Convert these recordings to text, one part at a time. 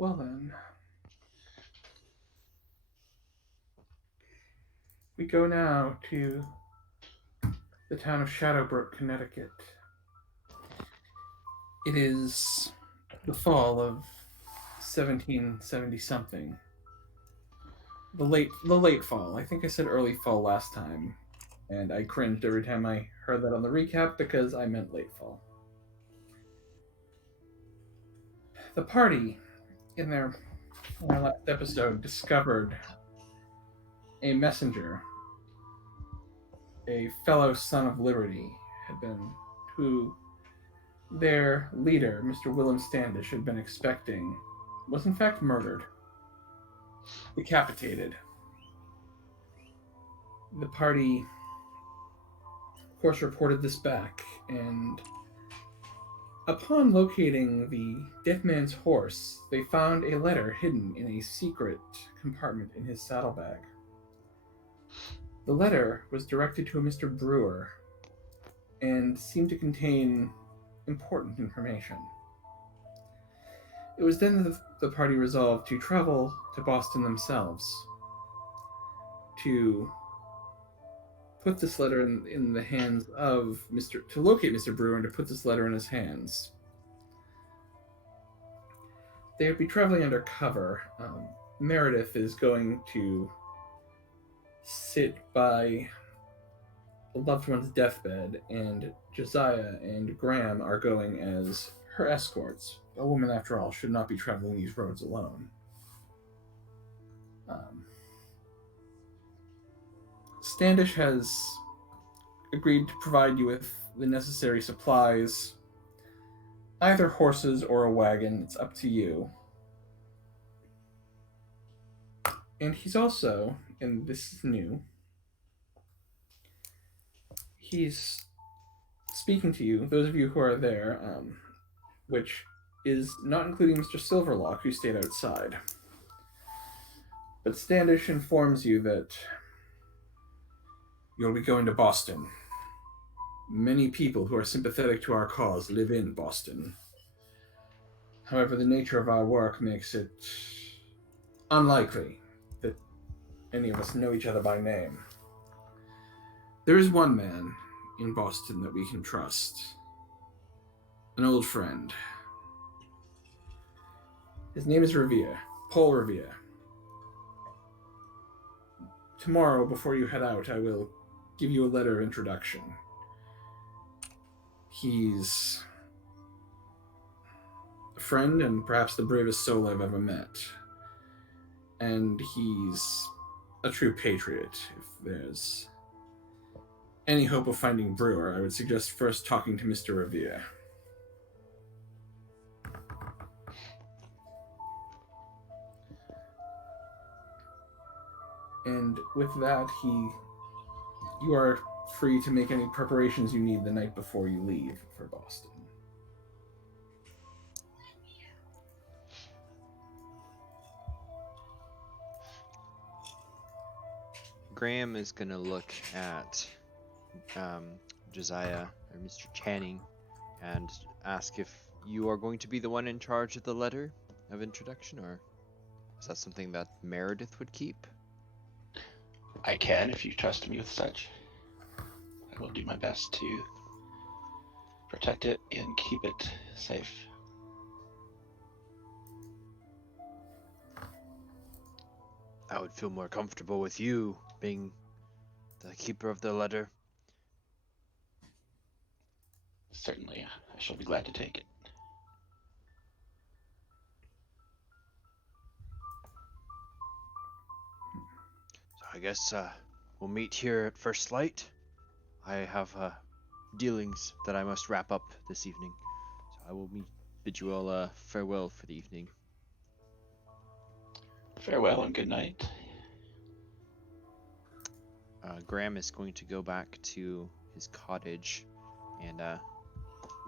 Well then, we go now to the town of Shadowbrook, Connecticut. It is the fall of 1770 something. The late fall. I think I said early fall last time, and I cringed every time I heard that on the recap because I meant late fall. The party in their last episode discovered a messenger, a fellow son of liberty, had been who their leader, Mr. William Standish, had been expecting, was in fact murdered, decapitated. The party, of course, reported this back, and upon locating the dead man's horse, they found a letter hidden in a secret compartment in his saddlebag. The letter was directed to a Mr. Brewer and seemed to contain important information. It was then that the party resolved to travel to Boston themselves to put this letter in the hands of to locate Mr. Brewer and to put this letter in his hands. They would be traveling undercover. Meredith is going to sit by a loved one's deathbed, and Josiah and Graham are going as her escorts. A woman, after all, should not be traveling these roads alone. Standish has agreed to provide you with the necessary supplies, either horses or a wagon. It's up to you. And he's also, and this is new, he's speaking to you, those of you who are there, which is not including Mr. Silverlock, who stayed outside. But Standish informs you that you'll be going to Boston. Many people who are sympathetic to our cause live in Boston. However, the nature of our work makes it unlikely that any of us know each other by name. There is one man in Boston that we can trust. An old friend. His name is Revere, Paul Revere. Tomorrow, before you head out, I will give you a letter of introduction. He's a friend and perhaps the bravest soul I've ever met. And he's a true patriot. If there's any hope of finding Brewer, I would suggest first talking to Mr. Revere. And with that, you are free to make any preparations you need the night before you leave for Boston. Graham is gonna look at Josiah or Mr. Channing and ask if you are going to be the one in charge of the letter of introduction, or is that something that Meredith would keep? I can, if you trust me with such. I will do my best to protect it and keep it safe. I would feel more comfortable with you being the keeper of the letter. Certainly, I shall be glad to take it. So I guess we'll meet here at first light. I have dealings that I must wrap up this evening, so I will bid you all farewell for the evening. Farewell and good night. Graham is going to go back to his cottage and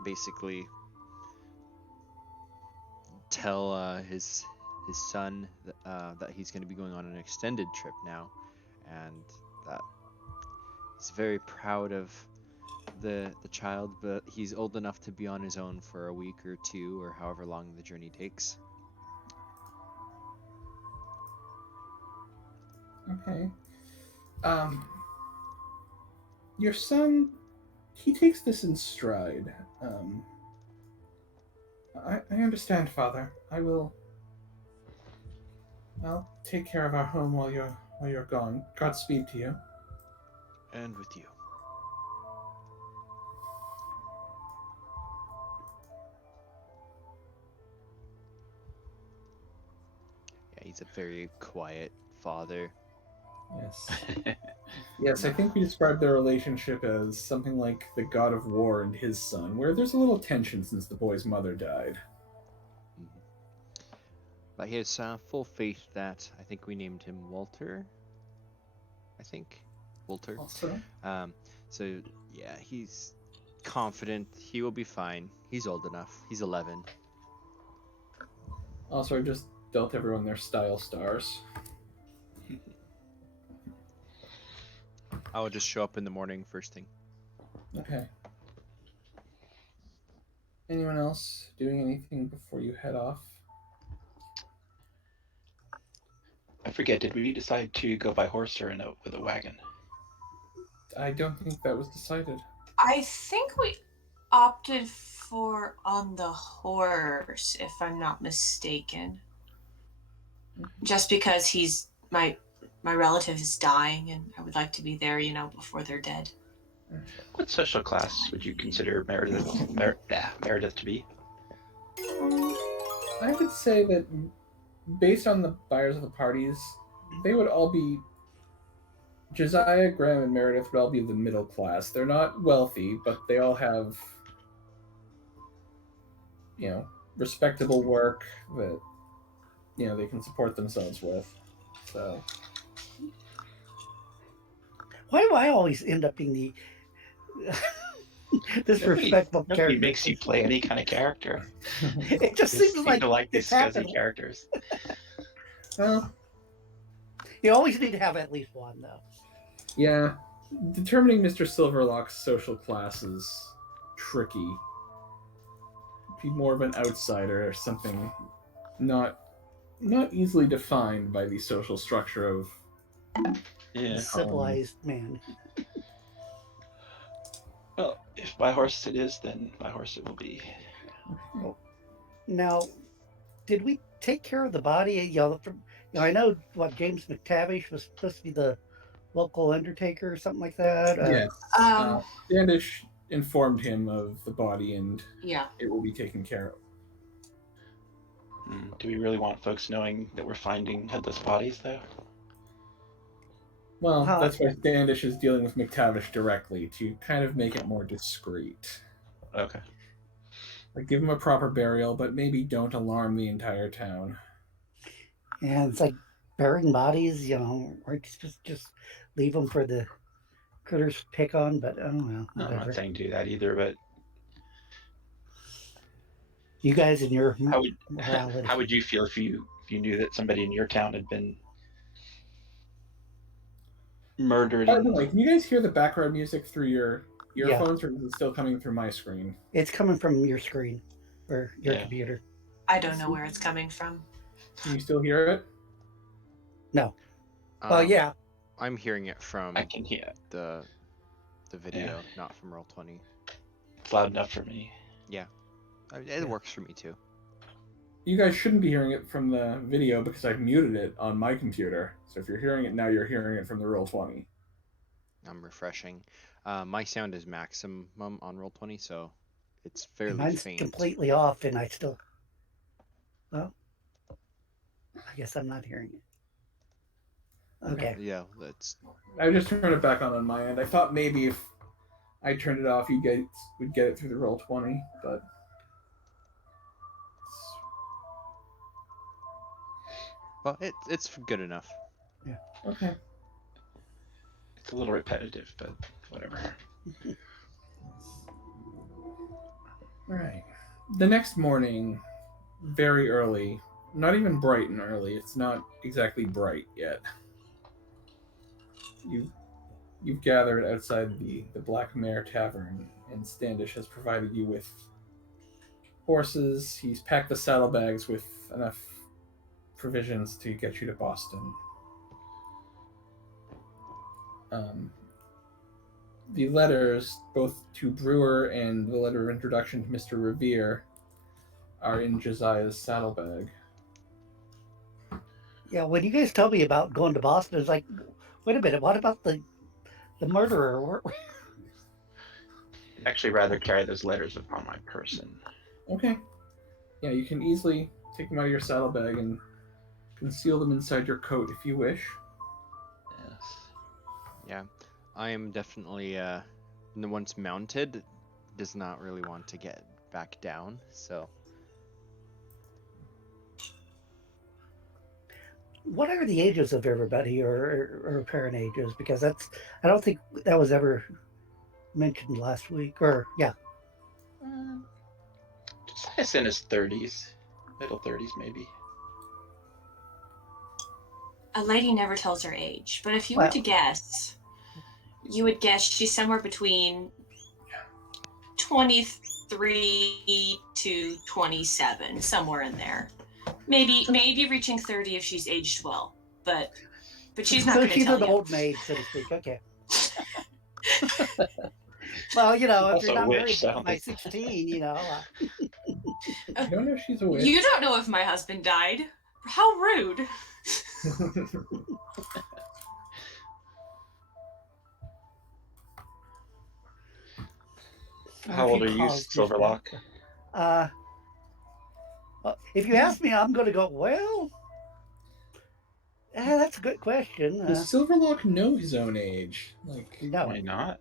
basically tell his son that he's going to be going on an extended trip now, and that he's very proud of the child, but he's old enough to be on his own for a week or two, or however long the journey takes. Okay. Um, your son, he takes this in stride. I understand, Father. I'll take care of our home while you're gone. Godspeed to you. And with you. Yeah, he's a very quiet father. Yes. Yes, I think we described their relationship as something like the god of war and his son, where there's a little tension since the boy's mother died. Mhm. But he has full faith that I think we named him Walter. I think Walter. Also, Um, so yeah, he's confident he will be fine. He's old enough. He's 11. I just dealt everyone their style stars. I will just show up in the morning first thing. Okay. Anyone else doing anything before you head off? I forget, did we decide to go by horse or with a wagon? I don't think that was decided. I think we opted for on the horse, if I'm not mistaken. Just because he's my relative is dying, and I would like to be there, before they're dead. What social class would you consider Meredith to be? I would say that based on the buyers of the parties, they would all be Josiah, Graham, and Meredith would all be the middle class. They're not wealthy, but they all have, respectable work that, they can support themselves with. So, Why do I always end up being the disrespectful Nobody character? makes you play any kind of character. It just You seems seem like to like these it's scuzzy happening. characters. well, You always need to have at least one, though. yeah, determining Mr. Silverlock's social class is tricky. Be more of an outsider or something not easily defined by the social structure of Yeah. Civilized man. Well, if by horse it is, then by horse it will be. Now, did we take care of the body? I know what James McTavish was supposed to be the local undertaker or something like that. yes. Um, Standish informed him of the body and Yeah. it will be taken care of. Do we really want folks knowing that we're finding headless bodies, though? Well, Huh. that's why Standish is dealing with McTavish directly to kind of make it more discreet. Okay. Like, give him a proper burial, but maybe don't alarm the entire town. And it's like burying bodies, or just leave them for the critters to pick on. But I don't know. No, I'm Whatever. not saying do that either, but You guys and your how would you feel if you knew that somebody in your town had been murdered? By the way, can you guys hear the background music through your Yeah. earphones, or is it still coming through my screen? It's coming from your screen or your Yeah. computer. I don't know where it's coming from. Can you still hear it? No. Well, yeah. I'm hearing it from I can hear it. the video, not from Roll20. It's loud enough for me. It works for me too. You guys shouldn't be hearing it from the video because I've muted it on my computer. So if you're hearing it now, you're hearing it from the Roll20. I'm refreshing. My sound is maximum on Roll20, so it's fairly Mine's faint. completely off, and I still. Well, I guess I'm not hearing it. Okay. Yeah, that's I just turned it back on my end. I thought maybe if I turned it off, you guys would get it through the Roll20, but well, it's good enough. okay. It's a little repetitive, but whatever. All right. The next morning, very early, not even bright and early. It's not exactly bright yet. You've gathered outside the Black Mare tavern, and Standish has provided you with horses. He's packed the saddlebags with enough provisions to get you to Boston. Um, the letters, both to Brewer and the letter of introduction to Mr. Revere, are in Josiah's saddlebag. Yeah, when you guys told me about going to Boston, it's like, wait a minute, what about the murderer? I'd actually rather carry those letters upon my person. Okay. Yeah, you can easily take them out of your saddlebag and conceal them inside your coat if you wish. Yes. Yeah, I am definitely once mounted, does not really want to get back down. So What are the ages of everybody, or parent ages? Because I don't think that was ever mentioned last week. Or yeah, Josiah's in his 30s, middle 30s maybe. A lady never tells her age, but if you were Well- to guess, you would guess she's somewhere between 23 to 27, somewhere in there. Maybe reaching 30 if she's aged well, but she's not so going to she's tell an you. old maid, so to speak. Okay. Well, if Also you're a not witch, married so I don't by think- 16, I don't know if she's a witch. You don't know if my husband died. How rude. How old are you, Silverlock? Well, if you ask me, I'm going to go, well, that's a good question. Does Silverlock know his own age? Like, No. Why not?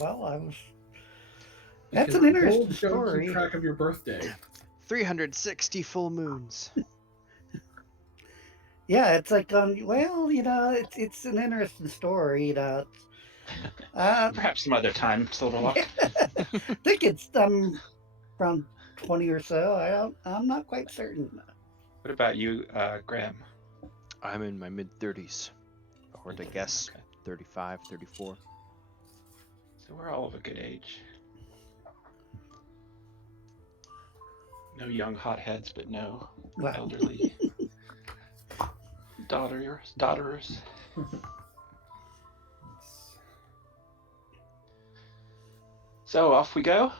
Well, that's because an interesting gold don't story. keep track of your birthday. 360 full moons. Yeah, it's like, it's an interesting story. Perhaps some other time, Silverlock. I think it's around 20 or so. I'm not quite certain. What about you, Graham? I'm in my mid 30s, or to guess Okay. 35, 34. So we're all of a good age. No young hotheads, but no Wow. elderly daughters. So off we go.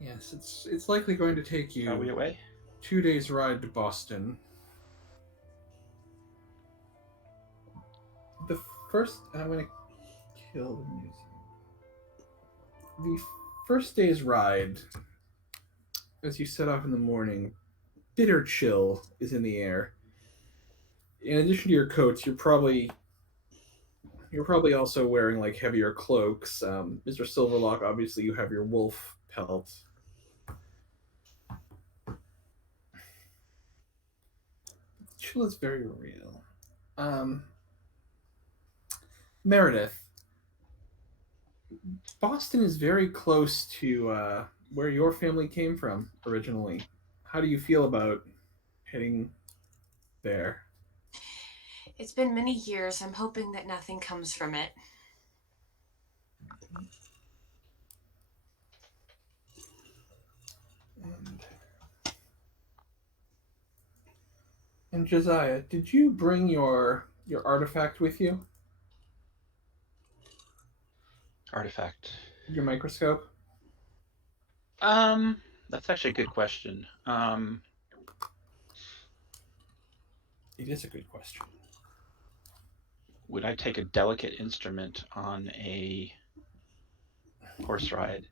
Yes, it's likely going to take you Are we away? 2 days ride to Boston. The first, and I'm going to kill the music. The first day's ride, as you set off in the morning, bitter chill is in the air. In addition to your coats, you're probably also wearing like heavier cloaks. Mr. Silverlock, obviously, you have your wolf pelt. Chill is very real. Meredith, Boston is very close to where your family came from originally. How do you feel about heading there? It's been many years. I'm hoping that nothing comes from it. And Josiah, did you bring your artifact with you? Artifact. Your microscope? That's actually a good question. It is a good question. Would I take a delicate instrument on a horse ride?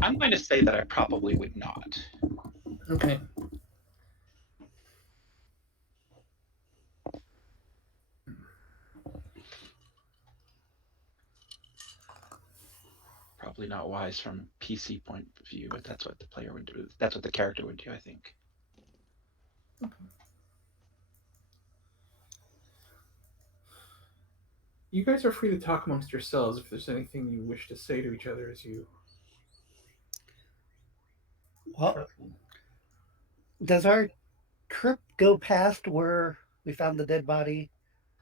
I'm going to say that I probably would not. Okay. Probably not wise from a PC point of view, but that's what the player would do. That's what the character would do, I think. You guys are free to talk amongst yourselves if there's anything you wish to say to each other as you. Well, does our trip go past where we found the dead body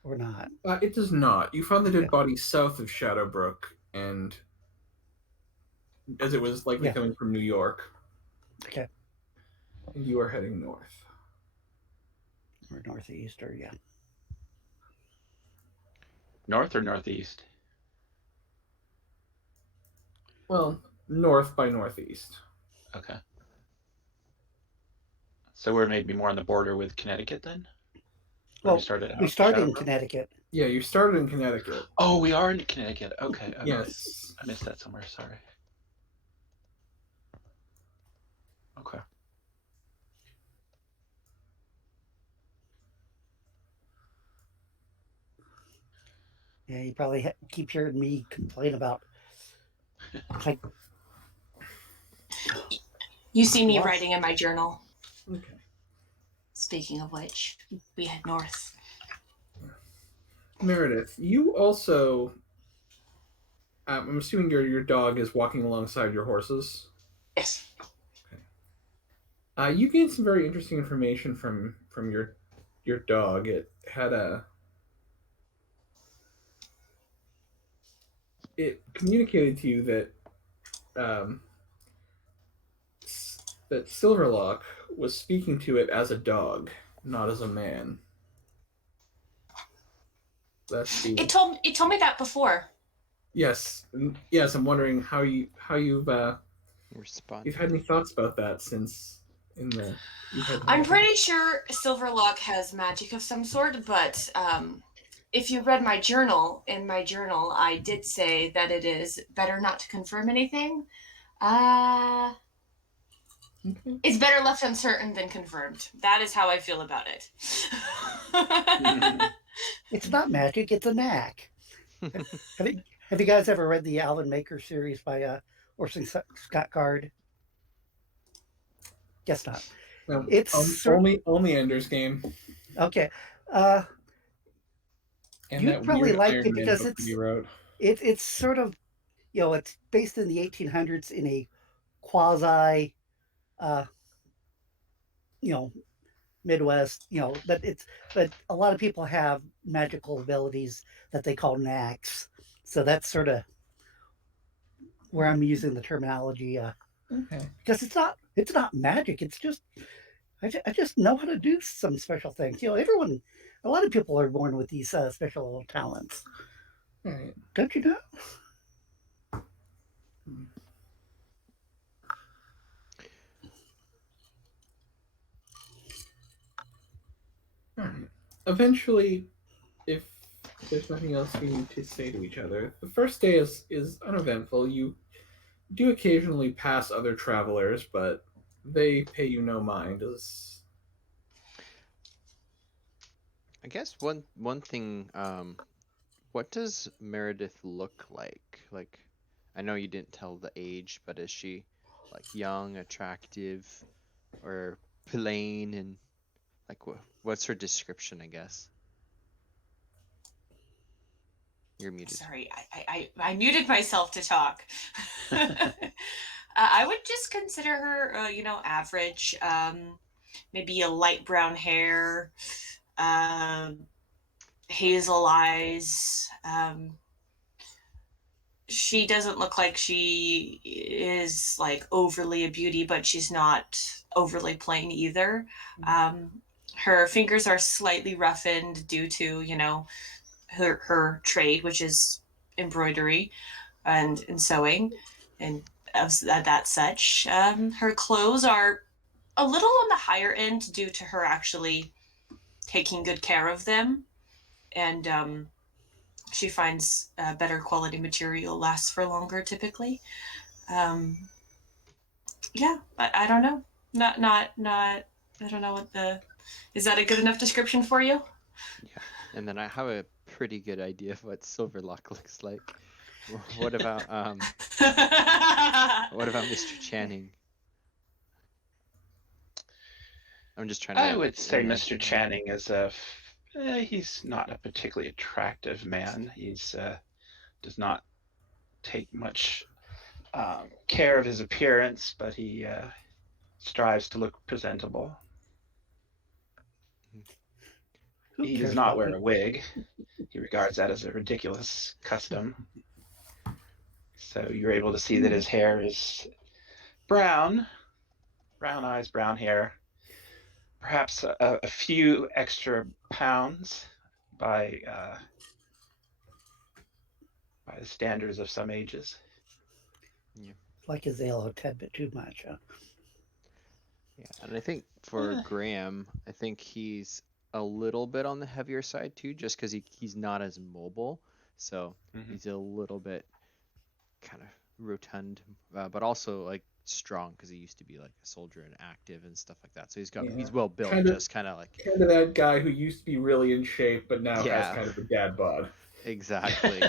or not? It does not. You found the dead Yeah. body south of Shadowbrook, and as it was likely Yeah. coming from New York, Okay. and you are heading north. Or northeast, or yeah. North or northeast? Well, north by northeast. Okay. So we're maybe more on the border with Connecticut then? Where Well, we started out? we started in Shadowbrook? Connecticut. Yeah, you started in Connecticut. Oh, we are in Connecticut. Okay. Yes. I missed that somewhere. Sorry. Okay. Yeah, you probably keep hearing me complain about. Like, You see me What? writing in my journal. Okay. Speaking of which, we head north. Meredith, you also. I'm assuming your dog is walking alongside your horses. Yes. You gained some very interesting information from your dog. It had it communicated to you um, that Silverlock was speaking to it as a dog, not as a man. That's the It told me that before. yes. I'm wondering how you've Respond. had any thoughts about that since you've had. I'm pretty sure Silverlock has magic of some sort, but if you read my journal, in my journal, I did say that it is better not to confirm anything. Okay. It's better left uncertain than confirmed. That is how I feel about it. it's not magic; it's a knack. Have you guys ever read the Alan Maker series by Orson Scott Card? Guess not. No, It's only Ender's Game. Okay. And You'd that probably weird like Iron it Man because book that he wrote. it's sort of, it's based in the 1800s in a quasi, uh, you know, Midwest, but a lot of people have magical abilities that they call knacks. So that's sort of where I'm using the terminology, Okay. because it's not magic. It's just I just know how to do some special things. A lot of people are born with these special little talents. All right. Don't you know? All right. Eventually, if there's nothing else we need to say to each other, the first day is uneventful. You do occasionally pass other travelers, but they pay you no mind. As I guess one thing. What does Meredith look like? Like, I know you didn't tell the age, but is she like young, attractive, or plain? And like, what's her description? I guess you're muted. Sorry, I muted myself to talk. I would just consider her, average. Maybe a light brown hair, hazel eyes. She doesn't look like she is like overly a beauty, but she's not overly plain either. Her fingers are slightly roughened due to, her trade, which is embroidery and sewing and of that such. Her clothes are a little on the higher end due to her actually taking good care of them, and she finds better quality material lasts for longer typically. Um, yeah, but I don't know. Not. I don't know what the. Is that a good enough description for you? Yeah, and then I have a pretty good idea of what Silverlock looks like. What about what about Mr. Channing? I'm just trying to. I would say imagine. Mr. Channing is he's not a particularly attractive man. He's does not take much care of his appearance, but he strives to look presentable. He does not wear a wig. He regards that as a ridiculous custom. So you're able to see that his hair is brown eyes, brown hair, perhaps a few extra pounds by by the standards of some ages. Like his ale a tad bit too much. Huh? Yeah, and I think for Graham, I think he's a little bit on the heavier side too, just because he's not as mobile, so he's a little bit kind of rotund, but also like strong because he used to be like a soldier and active and stuff like that. So he's well built, just kind of that guy who used to be really in shape, but now has kind of a dad bod. Exactly.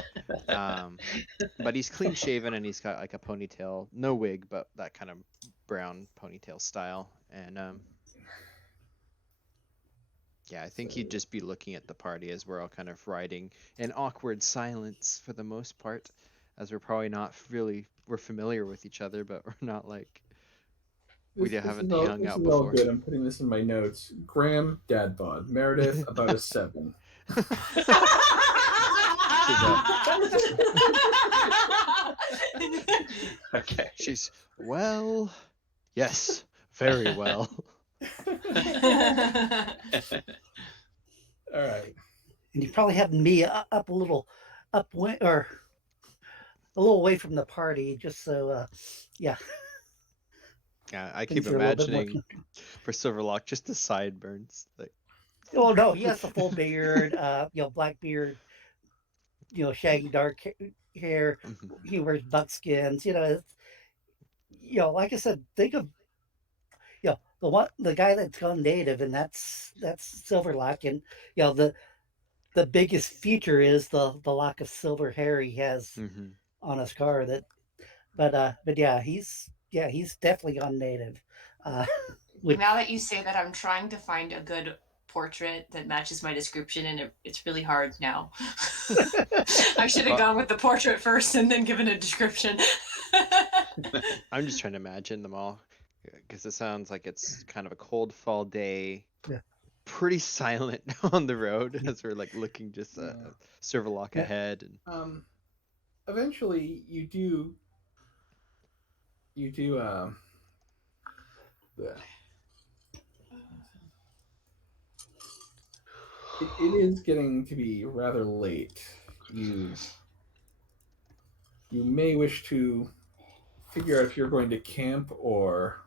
But he's clean shaven and he's got like a ponytail, no wig, but that kind of brown ponytail style. And yeah, I think he'd just be looking at the party as we're all kind of riding in awkward silence for the most part, as we're probably not really, we're familiar with each other, but we're not like, we haven't hung out before. This is all good. I'm putting this in my notes. Graham, dad bod. Meredith, about a 7. Okay. She's, well, yes, very well. All right. And you probably have me up a little, or a little away from the party, just so, yeah. Yeah, I keep imagining for Silverlock just the sideburns. Like, oh no, he has a full beard, black beard, shaggy dark hair. He wears buckskins. Like I said, think of the guy that's gone native, and that's Silverlock, and the biggest feature is the lock of silver hair he has on his car. But yeah, he's definitely gone native. Now that you say that, I'm trying to find a good portrait that matches my description, and it's really hard now. I should have gone with the portrait first and then given a description. I'm just trying to imagine them all, because it sounds like it's kind of a cold fall day. Yeah. Pretty silent on the road as we're like looking just Silverlock ahead. And eventually you do it is getting to be rather late. You may wish to figure out if you're going to camp or...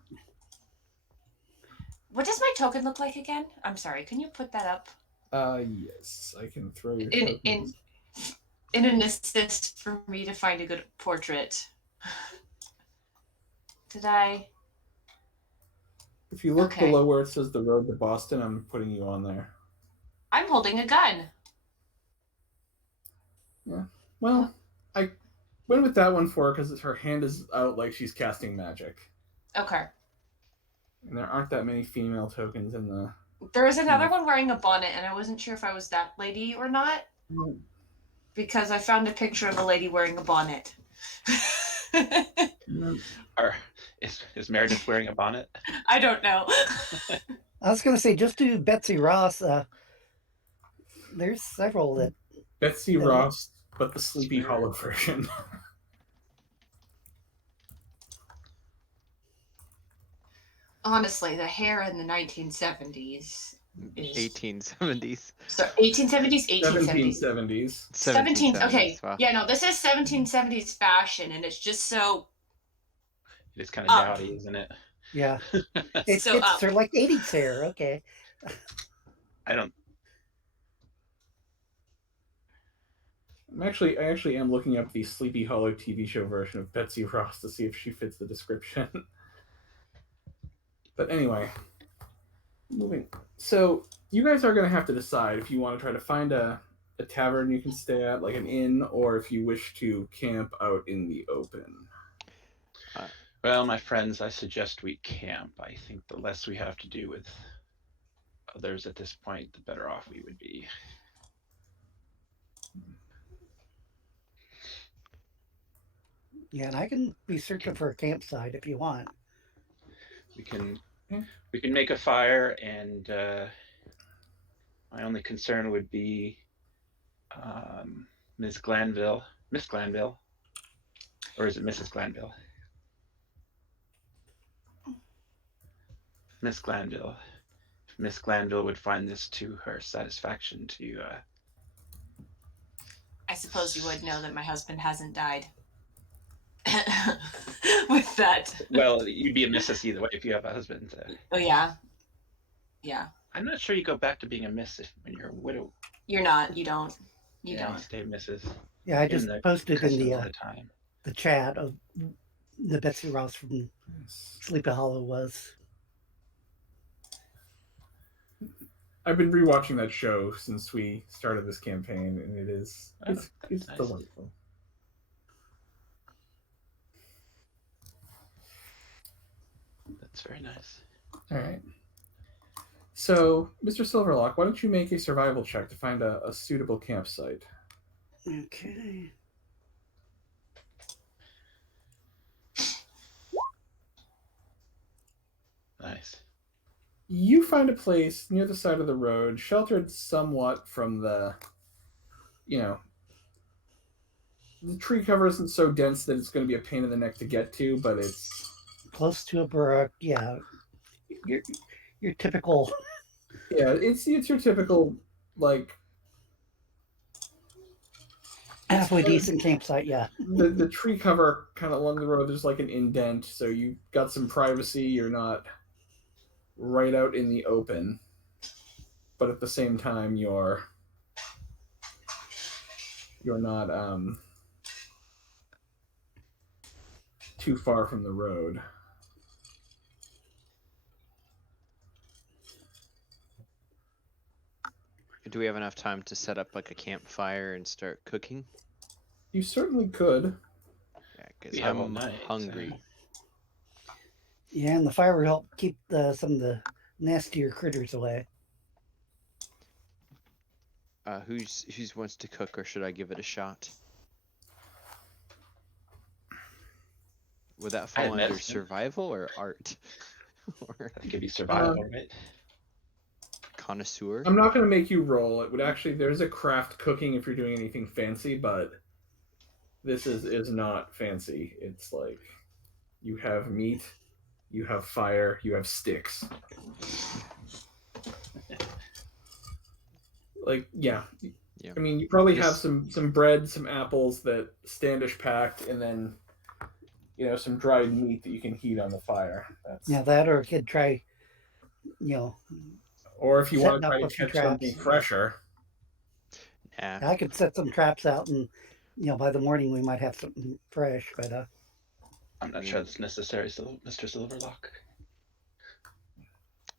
What does my token look like again? I'm sorry, can you put that up? Yes, I can throw your token. In an assist for me to find a good portrait. Did I? If you look below where it says the road to Boston, I'm putting you on there. I'm holding a gun. Yeah. Well, I went with that one for her because her hand is out like she's casting magic. Okay. And there aren't that many female tokens in the... There was another one wearing a bonnet, and I wasn't sure if I was that lady or not. Because I found a picture of a lady wearing a bonnet. Is Meredith wearing a bonnet? I don't know. I was going to say, just do Betsy Ross. There's several that... Betsy Ross, but the Sleepy Hollow version. Honestly, the hair in the 1970s is... 1870s. So 1870s, 1870s. 1770s. 17. Okay. Wow. Yeah, no, this is 1770s fashion, and it's just so... It is kind of dowdy, isn't it? Yeah. It's sort of like 80s hair. Okay. I actually am looking up the Sleepy Hollow TV show version of Betsy Ross to see if she fits the description. But anyway, moving. So you guys are going to have to decide if you want to try to find a tavern you can stay at, like an inn, or if you wish to camp out in the open. Well, my friends, I suggest we camp. I think the less we have to do with others at this point, the better off we would be. Yeah, and I can be searching for a campsite if you want. We can make a fire, and my only concern would be Miss Glanville, or is it Mrs. Glanville? Miss Glanville. Miss Glanville would find this to her satisfaction to suppose you would know that my husband hasn't died. With that. Well, you'd be a missus either way if you have a husband. Oh yeah. Yeah. I'm not sure you go back to being a miss when you're a widow. You're not. You don't. You You don't. stay misses. Yeah, I Given just the posted in customs of the time. the chat of the Betsy Ross from Sleepy Hollow was. I've been rewatching that show since we started this campaign, and it's that's nice. delightful. That's very nice. All right. So, Mr. Silverlock, why don't you make a survival check to find a suitable campsite? Okay. Nice. You find a place near the side of the road, sheltered somewhat from the tree cover isn't so dense that it's going to be a pain in the neck to get to, but it's close to a brook. Yeah, your typical. Yeah, it's your typical like halfway decent campsite. Yeah. The tree cover kind of along the road. There's like an indent, so you got some privacy. You're not right out in the open, but at the same time, you're not too far from the road. Do we have enough time to set up like a campfire and start cooking? You certainly could. Yeah, because I'm hungry. Yeah, and the fire will help keep some of the nastier critters away. Who's wants to cook, or should I give it a shot? Would that fall under survival or art? I think it'd be survival, right? Connoisseur. I'm not going to make you roll. It would actually. There's a craft cooking if you're doing anything fancy, but this is not fancy. It's like you have meat, you have fire, you have sticks. Like yeah. I mean, you probably have some bread, some apples that Standish packed, and then some dried meat that you can heat on the fire. Yeah, that or could try, or if you want to try to catch something fresher. Yeah. I could set some traps out, and by the morning we might have something fresh. But I'm not sure it's necessary, Mr. Silverlock.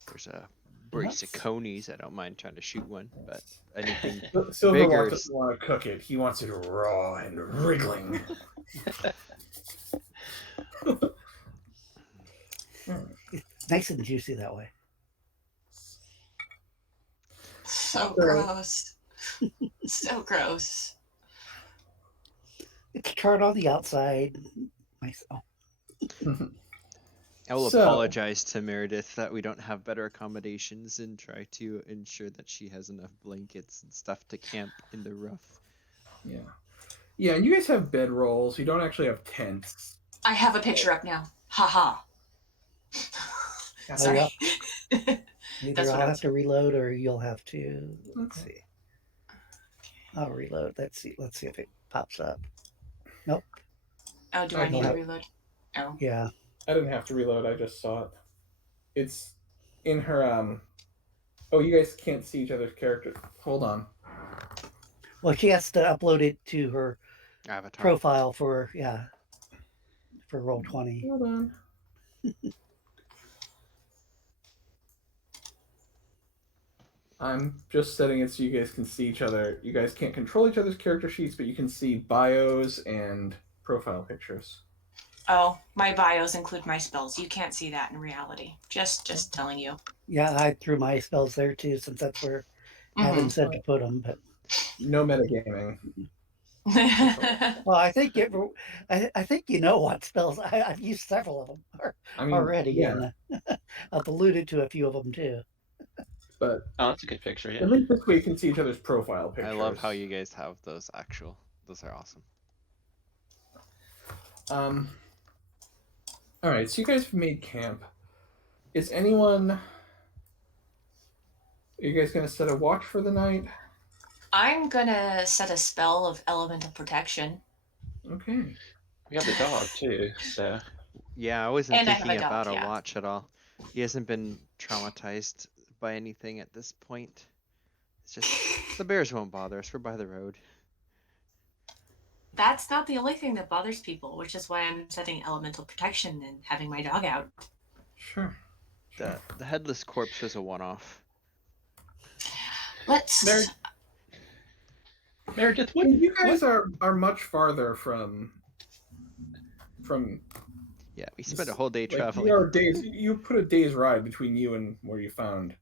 There's a brace of conies. I don't mind trying to shoot one, but anything Silverlock doesn't want to cook it. He wants it raw and wriggling. It's nice and juicy that way. So gross. So gross. It's charred on the outside. Myself. I will apologize to Meredith that we don't have better accommodations and try to ensure that she has enough blankets and stuff to camp in the rough. Yeah. Yeah, and you guys have bedrolls. You don't actually have tents. I have a picture up now. Haha. Sorry. Either I'll have to reload or you'll have to. Let's see. I'll reload. Let's see if it pops up. Nope. Oh, do I need to reload? Oh. Yeah. I didn't have to reload. I just saw it. It's in her. Oh, you guys can't see each other's characters. Hold on. Well, she has to upload it to her avatar profile for Roll20. Hold on. I'm just setting it so you guys can see each other. You guys can't control each other's character sheets, but you can see bios and profile pictures. Oh, my bios include my spells. You can't see that in reality. Just telling you. Yeah, I threw my spells there too, since that's where Adam said to put them. But no metagaming. Well, I think I think what spells. I've used several of them already, yeah. And I've alluded to a few of them too. But that's a good picture. Yeah. At least this way you can see each other's profile pictures. I love how you guys have those actual. Those are awesome. All right, so you guys have made camp. Is anyone? Are you guys going to set a watch for the night? I'm gonna set a spell of elemental protection. Okay. We have the dog too, so Yeah, I wasn't And I have thinking a dog, about a yeah. watch at all. He hasn't been traumatized by anything at this point. It's just the bears won't bother us. We're by the road. That's not the only thing that bothers people, which is why I'm setting elemental protection and having my dog out. Sure. The headless corpse was a one-off. Let's. Meredith, what? You guys what? are much farther from. Yeah, we spent a whole day Like, traveling. you are days. You put a day's ride between you and where you found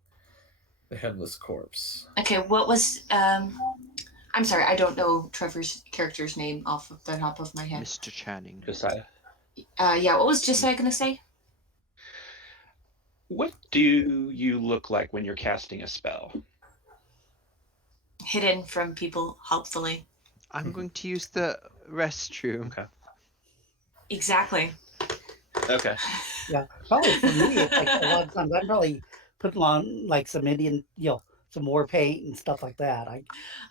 the headless corpse. Okay, what was I'm sorry, I don't know Trevor's character's name off of the top of my head. Mr. Channing. Josiah. Yeah, what was Josiah gonna say? What do you look like when you're casting a spell? Hidden from people, hopefully. I'm going to use the restroom. Okay. Exactly. Okay. Yeah, probably for me, it's like a lot of times I'm probably putting on like some Indian, some more paint and stuff like that.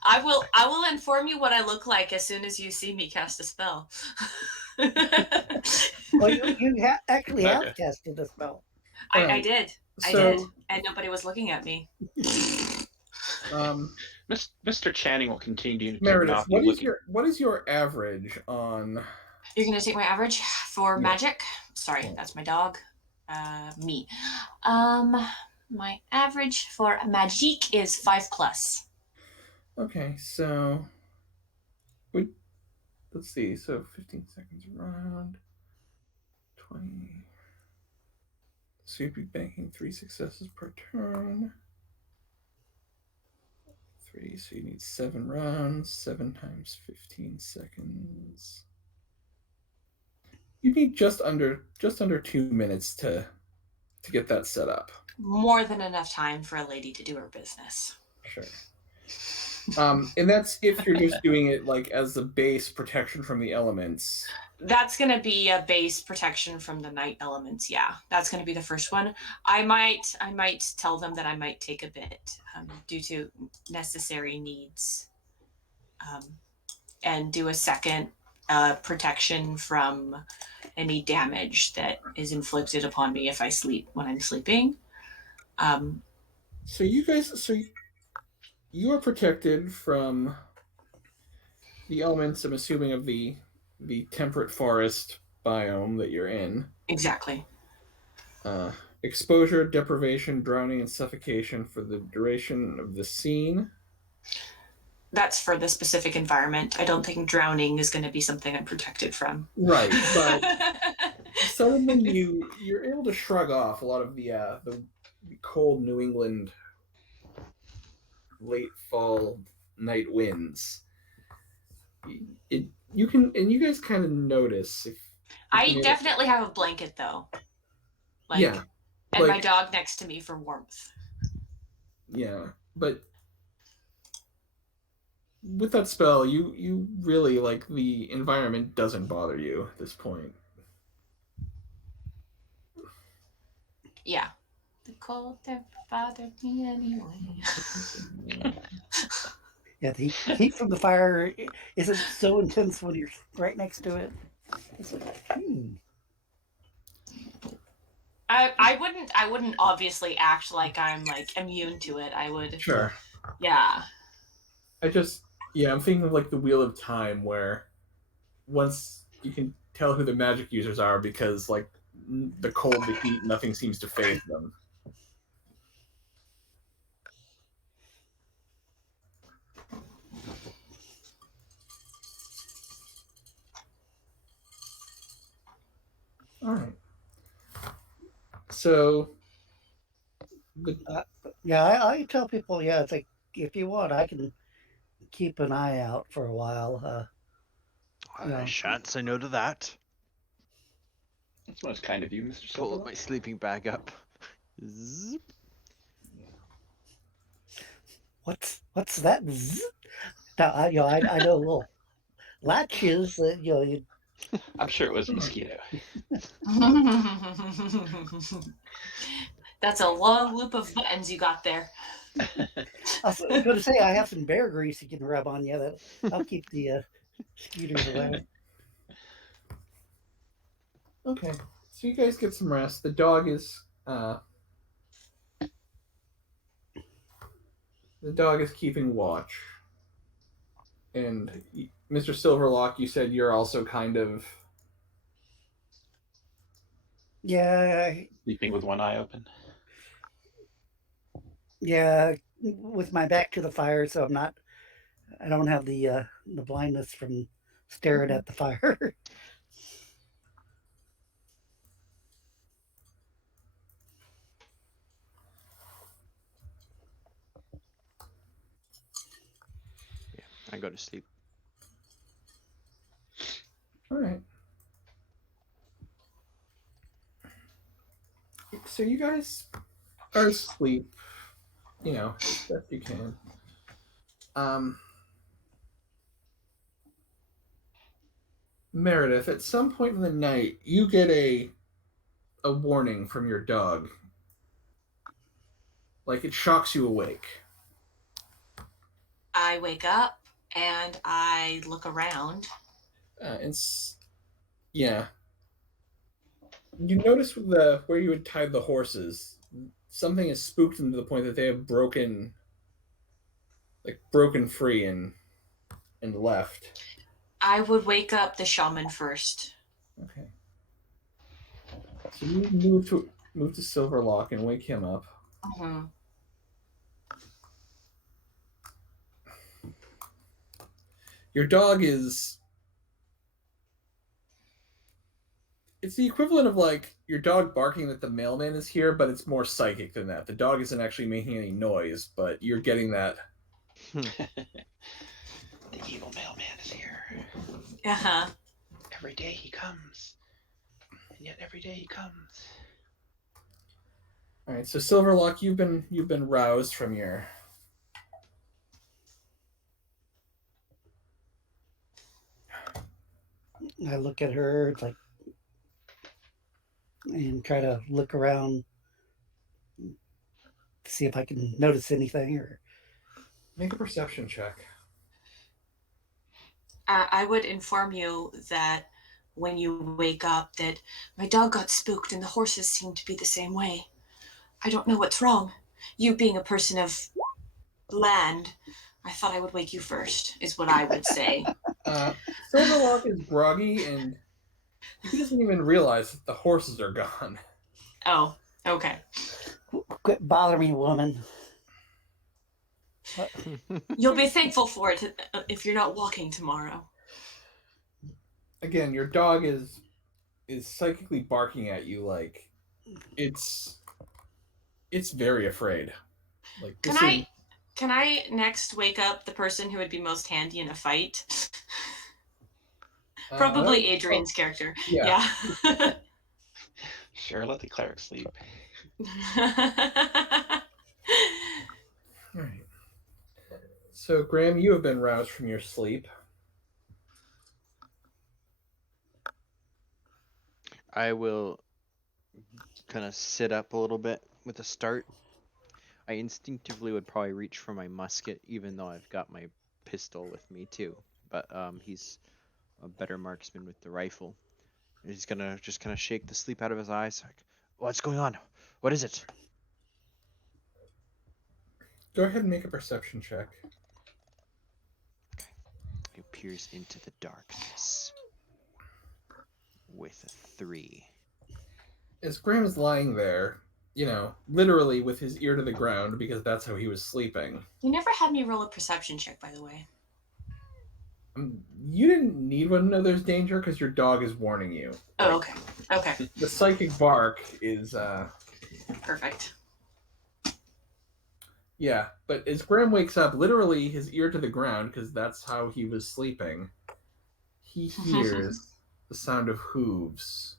I will inform you what I look like as soon as you see me cast a spell. Well, you actually have Okay. casted a spell. I did. I So- did. And nobody was looking at me. Mr. Channing will continue to Meredith, not be looking. what is your average on? You're gonna take my average for Yeah. magic? Sorry, Yeah. that's my dog. Me. My average for magic is 5+. Okay, so let's see. So 15 seconds around. 20. So you'd be banking 3 successes per turn. 3, so you need 7 rounds. 7 times 15 seconds. You need just under 2 minutes to get that set up. More than enough time for a lady to do her business. Sure. And that's if you're just doing it like as the base protection from the elements. That's going to be a base protection from the night elements. Yeah, that's going to be the first one. I might tell them that I might take a bit due to necessary needs, and do a second protection from any damage that is inflicted upon me if I sleep when I'm sleeping. So you are protected from the elements, I'm assuming, of the temperate forest biome that you're in. Exactly. Exposure, deprivation, drowning, and suffocation for the duration of the scene. That's for the specific environment. I don't think drowning is going to be something I'm protected from. Right, but some of them you're able to shrug off a lot of the cold New England late fall night winds. You can, and you guys kind of notice if I definitely have a blanket though. Yeah, and my like- dog next to me for warmth. Yeah, but with that spell, you really, like, the environment doesn't bother you at this point. Yeah. The cold never bothered me anyway. Yeah, the heat from the fire isn't so intense when you're right next to it. It's like, I wouldn't obviously act like I'm like immune to it. I would. Sure. Yeah. I'm thinking of like the Wheel of Time, where once you can tell who the magic users are because like the cold, the heat, nothing seems to faze them. All right. So, yeah, I tell people, yeah, it's like if you want, I can keep an eye out for a while. I shan't say no to that. That's most kind of you, Mr. Pull Silverlock. my sleeping bag up. Zip. What's that? Zzz? Now, I know little latches that you. I'm sure it was a mosquito. That's a long loop of buttons you got there. I was going to say I have some bear grease you can rub on you. I'll keep the mosquitoes away. Okay, so you guys get some rest. The dog is keeping watch, and Mr. Silverlock, you said you're also kind of Sleeping with one eye open. Yeah, with my back to the fire, so I don't have the blindness from staring at the fire. Yeah, I go to sleep. all right. So you guys are asleep, as best you can. Meredith, at some point in the night, you get a warning from your dog. Like it shocks you awake. I wake up and I look around. Yeah. You notice where you had tied the horses, something has spooked them to the point that they have broken free and left. I would wake up the shaman first. Okay. So you move to Silverlock and wake him up. Mm-hmm. Your dog is... It's the equivalent of your dog barking that the mailman is here, but it's more psychic than that. The dog isn't actually making any noise, but you're getting that. The evil mailman is here. Uh-huh. Every day he comes. And yet every day he comes. All right, so Silverlock, you've been roused from your... I look at her, and try to look around, to see if I can notice anything. Or make a perception check. I would inform you that when you wake up that my dog got spooked and the horses seem to be the same way. I don't know what's wrong. You being a person of land, I thought I would wake you first, is what I would say. Silverlock is groggy and he doesn't even realize that the horses are gone. Oh, okay. Quit bothering me, woman. You'll be thankful for it if you're not walking tomorrow. Again, your dog is psychically barking at you like it's very afraid. Can I next wake up the person who would be most handy in a fight? Probably Adrian's character. Yeah. Sure, let the cleric sleep. All right. So, Graham, you have been roused from your sleep. I will kind of sit up a little bit with a start. I instinctively would probably reach for my musket, even though I've got my pistol with me too. But he's a better marksman with the rifle. He's gonna just kind of shake the sleep out of his eyes. Like, what's going on? What is it? Go ahead and make a perception check. Okay. He peers into the darkness with a 3. As Graham is lying there, literally with his ear to the ground because that's how he was sleeping. You never had me roll a perception check, by the way. You didn't need one to know there's danger because your dog is warning you. Oh, okay. The psychic bark is... Perfect. Yeah, but as Graham wakes up, literally his ear to the ground, because that's how he was sleeping, he hears the sound of hooves.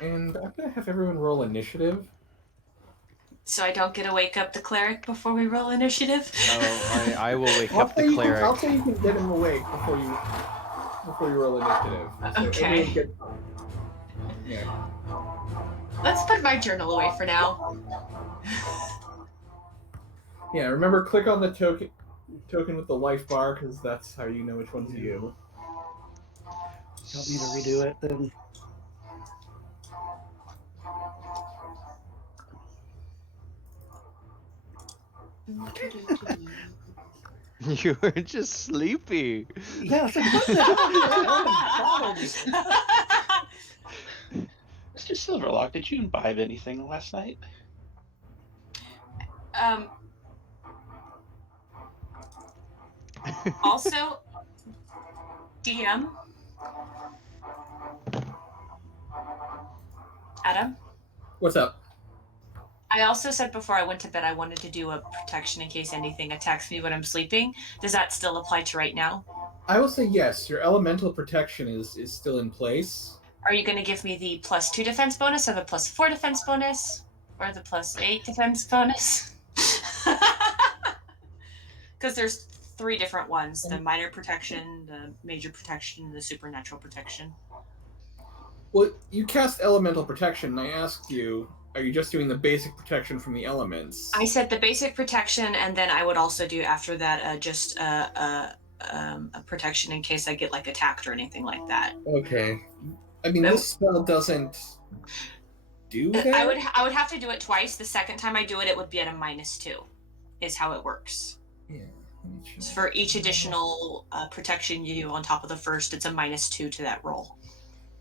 And I'm going to have everyone roll initiative. So I don't get to wake up the cleric before we roll initiative? No, I will wake up the cleric. I'll say you can get him awake before you roll initiative. So Okay. Yeah. Let's put my journal away for now. Yeah, remember, click on the token with the life bar, because that's how you know which one's you. Don't need to redo it then. You were just sleepy. Yeah, I was like, what the hell? You don't bother me. Mr. Silverlock, did you imbibe anything last night? Also, DM. Adam? What's up? I also said before I went to bed I wanted to do a protection in case anything attacks me when I'm sleeping. Does that still apply to right now? I will say yes. Your elemental protection is still in place. Are you going to give me the +2 defense bonus or the +4 defense bonus? Or the +8 defense bonus? Because there's 3 different ones. The minor protection, the major protection, and the supernatural protection. Well, you cast elemental protection, and I asked you, are you just doing the basic protection from the elements? I said the basic protection, and then I would also do after that just a protection in case I get like attacked or anything like that. Okay. I mean, this spell doesn't do that? I would have to do it twice. The second time I do it, it would be at a -2, is how it works. Yeah. For each additional protection you do on top of the first, it's a -2 to that roll.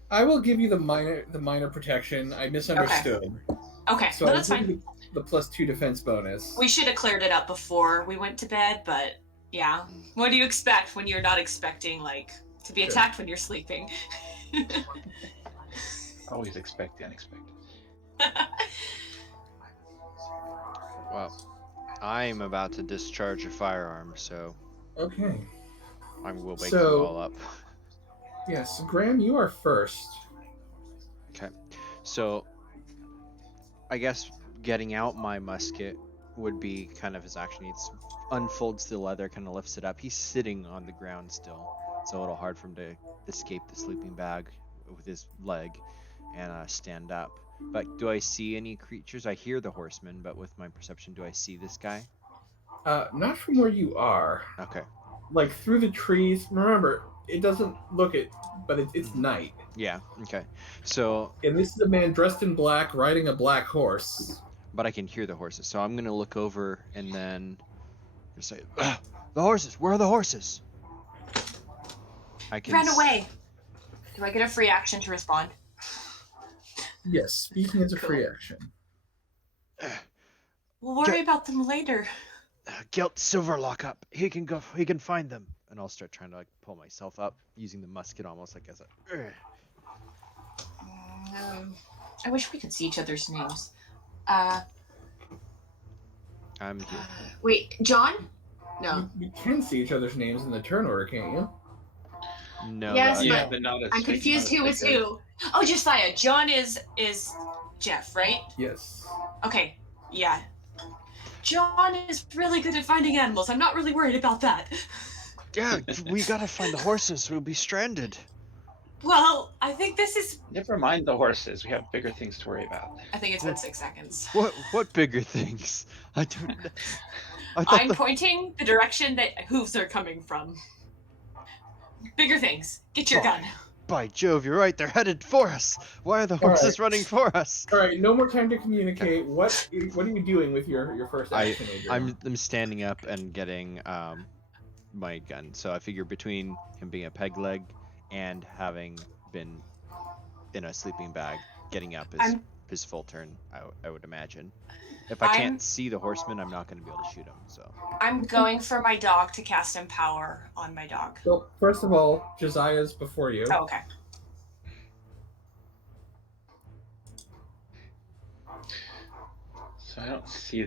I will give you the minor protection. I misunderstood. Okay, So no, that's fine. The +2 defense bonus. We should have cleared it up before we went to bed, but yeah. What do you expect when you're not expecting like to be attacked when you're sleeping? Always expect the unexpected. Well, I'm about to discharge a firearm, so Okay. I will wake you all up. Yes, Graham, you are first. Okay, so I guess getting out my musket would be kind of his action. He unfolds the leather, kind of lifts it up. He's sitting on the ground still. It's a little hard for him to escape the sleeping bag with his leg and stand up. But do I see any creatures? I hear the horseman, but with my perception, do I see this guy? Not from where you are. Okay. Like through the trees. Remember, it doesn't look it, but it's night. Yeah, okay. So... And this is a man dressed in black riding a black horse. But I can hear the horses, so I'm going to look over and then say, the horses! Where are the horses? I can Ran away. Do I get a free action to respond? Yes, speaking as a free action. We'll worry about them later. Get Silverlock up. He can find them. And I'll start trying to like pull myself up using the musket almost like as a... I wish we could see each other's names. I'm here. Wait, John? No. You can see each other's names in the turn order, can't you? No. Yes, Yeah, but but not as I'm confused who is who. Oh, Josiah. John is Jeff, right? Yes. Okay. Yeah. John is really good at finding animals. I'm not really worried about that. Yeah, we gotta find the horses. We'll be stranded. Well, I think this is... Never mind the horses. We have bigger things to worry about. I think it's been 6 seconds. What bigger things? I don't know. I'm pointing the direction that hooves are coming from. Bigger things. Get your gun. By Jove, you're right. They're headed for us. Why are the horses running for us? All right, no more time to communicate. What are you doing with your first action, Adrian? I'm standing up and getting my gun. So I figure between him being a peg leg and having been in a sleeping bag, getting up is his full turn. I would imagine. If I can't see the horseman, I'm not going to be able to shoot him. So I'm going for my dog to cast Empower on my dog. So first of all, Josiah's before you. Oh, okay. So I don't see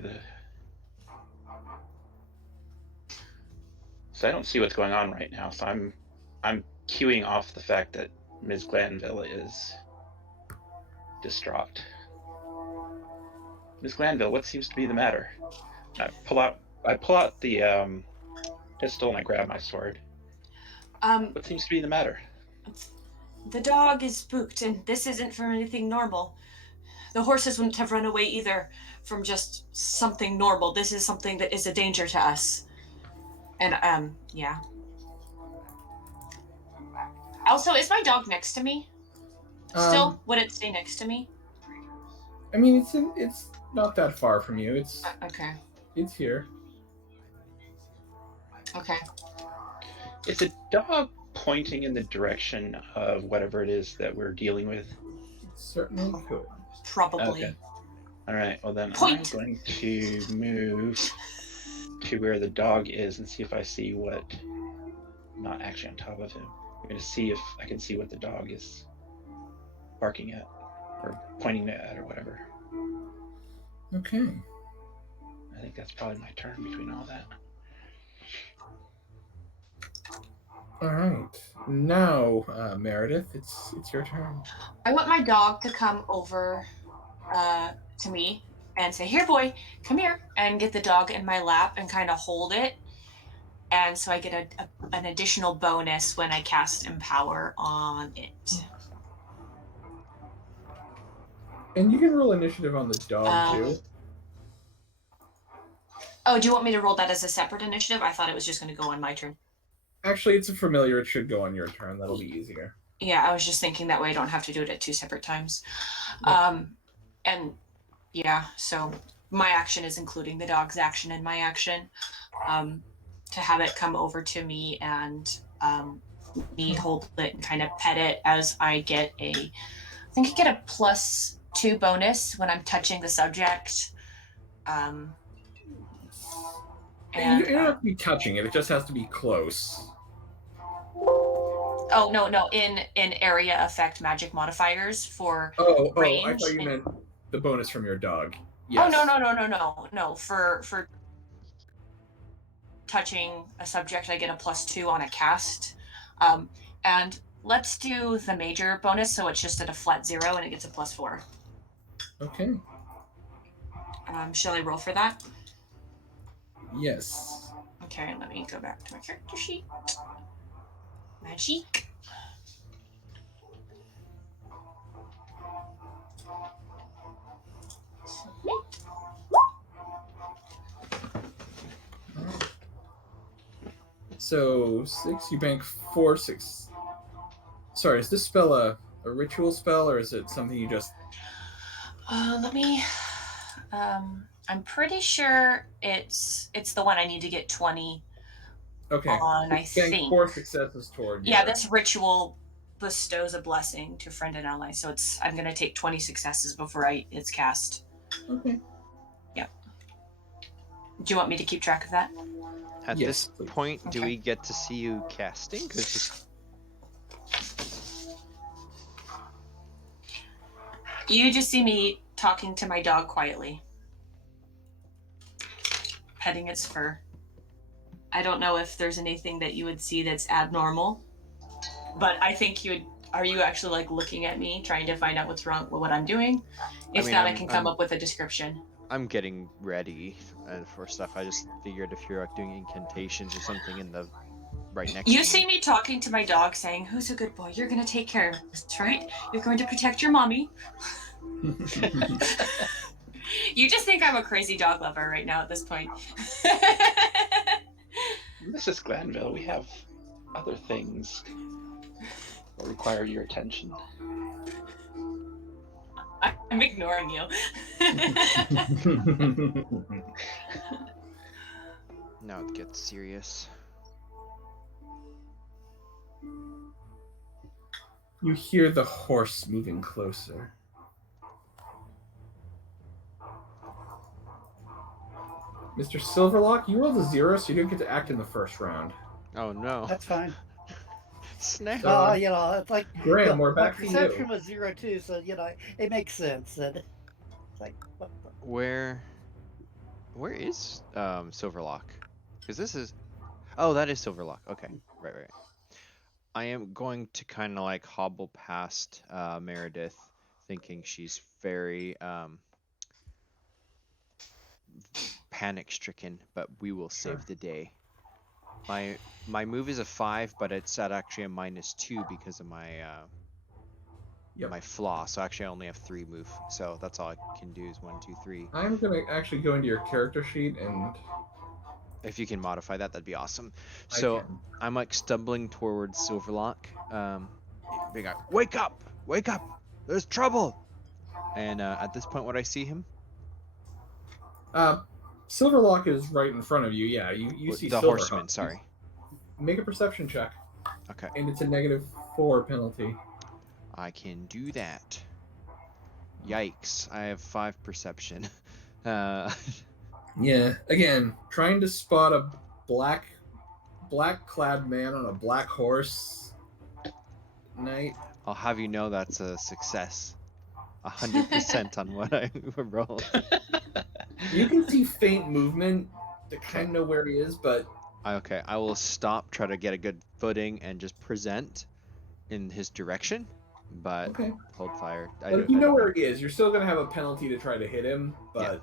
what's going on right now. So I'm queuing off the fact that Ms. Glanville is distraught. Ms. Glanville, what seems to be the matter? I pull out the pistol and I grab my sword. What seems to be the matter? The dog is spooked, and this isn't from anything normal. the horses wouldn't have run away either from just something normal. This is something that is a danger to us. And, yeah. Also, is my dog next to me? Still? Would it stay next to me? I mean, it's not that far from you. Okay. It's here. Okay. Is the dog pointing in the direction of whatever it is that we're dealing with? It certainly could. Probably. Okay. All right. Well, then Point. I'm going to move to where the dog is and see if I see what. I'm not actually on top of him. I'm going to see if I can see what the dog is barking at or pointing at or whatever. Okay. I think that's probably my turn between all that. All right. Now, Meredith, it's your turn. I want my dog to come over to me and say, "Here, boy, come here," and get the dog in my lap and kind of hold it. And so I get an additional bonus when I cast Empower on it. And you can roll initiative on the dog, too. Oh, do you want me to roll that as a separate initiative? I thought it was just going to go on my turn. Actually, it's a familiar. It should go on your turn. That'll be easier. Yeah, I was just thinking that way I don't have to do it at 2 separate times. Yeah. And yeah, so my action is including the dog's action in my action. To have it come over to me and me hold it and kind of pet it as I get I think I get a +2 bonus when I'm touching the subject. And you don't have to be touching it. It just has to be close. Oh, no, in area effect magic modifiers for range. I thought you meant the bonus from your dog. Yes. Oh, no. For touching a subject, I get a +2 on a cast. And let's do the major bonus, so it's just at a flat 0 and it gets a +4. Okay. Shall I roll for that? Yes. Okay, let me go back to my character sheet. Magic. So 6, you bank 4, 6. Sorry, is this spell a ritual spell, or is it something you just... Let me... I'm pretty sure it's the one I need to get 20 on, I think. 4 successes toward Yeah, this ritual bestows a blessing to friend and ally, so I'm going to take 20 successes before it's cast. Okay. Yeah. Do you want me to keep track of that? At Yes, this please. point, do Okay. we get to see you casting? 'Cause You just see me talking to my dog quietly. Petting its fur. I don't know if there's anything that you would see that's abnormal, but I think you would. Are you actually like looking at me, trying to find out what's wrong with what I'm doing? If not, I can come up with a description. I'm getting ready for stuff. I just figured if you're like doing incantations or something in the right next. You to see me talking to my dog, saying, "Who's a good boy? You're gonna take care of us, right? You're going to protect your mommy." You just think I'm a crazy dog lover right now at this point. Mrs. Glanville, we have other things that require your attention. I'm ignoring you. Now it gets serious. You hear the horse moving closer. Mr. Silverlock, you rolled a 0, so you didn't get to act in the first round. Oh no. That's fine. Snap. Well, it's like Graham, we're my back to perception you. was 0 too, so it makes sense. That it's like what the... Where is Silverlock? Because this is... Oh, that is Silverlock. Okay, right. I am going to kind of like hobble past Meredith, thinking she's very panic-stricken, but we will save the day. My move is a 5, but it's at actually a -2 because of my Yep. my flaw. So actually, I only have 3 move. So that's all I can do is 1, 2, 3. I'm gonna actually go into your character sheet and If you can modify that, that'd be awesome. I So can. I'm like stumbling towards Silverlock, being like, "Wake up! Wake up! There's trouble!" And at this point, would I see him? Silverlock is right in front of you. Yeah, you see The Silverhawk. horseman. Sorry. Make a perception check, Okay, and it's a -4 penalty. I can do that. Yikes! I have 5 perception. Yeah. Again, trying to spot a black clad man on a black horse. Night. I'll have you know that's a success. 100% on what I rolled. You can see faint movement to kind of know where he is, but Okay, I will stop, try to get a good footing, and just present in his direction. But okay. hold fire. But if you know where he is, you're still gonna have a penalty to try to hit him. But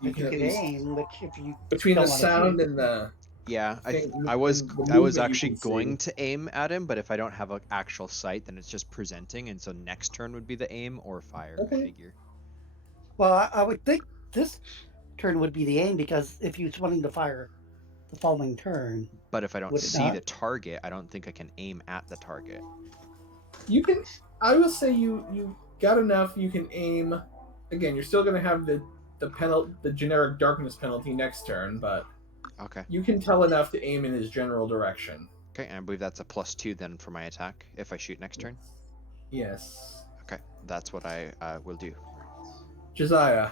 you But can you at can least aim, which if you between don't the wanna sound shoot. and the Yeah, thing- I was the I was movement you actually can see. going to aim at him, but if I don't have an actual sight, then it's just presenting, and so next turn would be the aim or fire. I Okay. figure. Well, I would think this turn would be the aim because if he was wanting to fire the following turn, But if I don't Would it see not? the target, I don't think I can aim at the target. You can. I will say you got enough. You can aim. Again, you're still gonna have the generic darkness penalty next turn, but Okay. you can tell enough to aim in his general direction. Okay, and I believe that's a +2 then for my attack if I shoot next turn. Yes. Okay, that's what I will do. Josiah.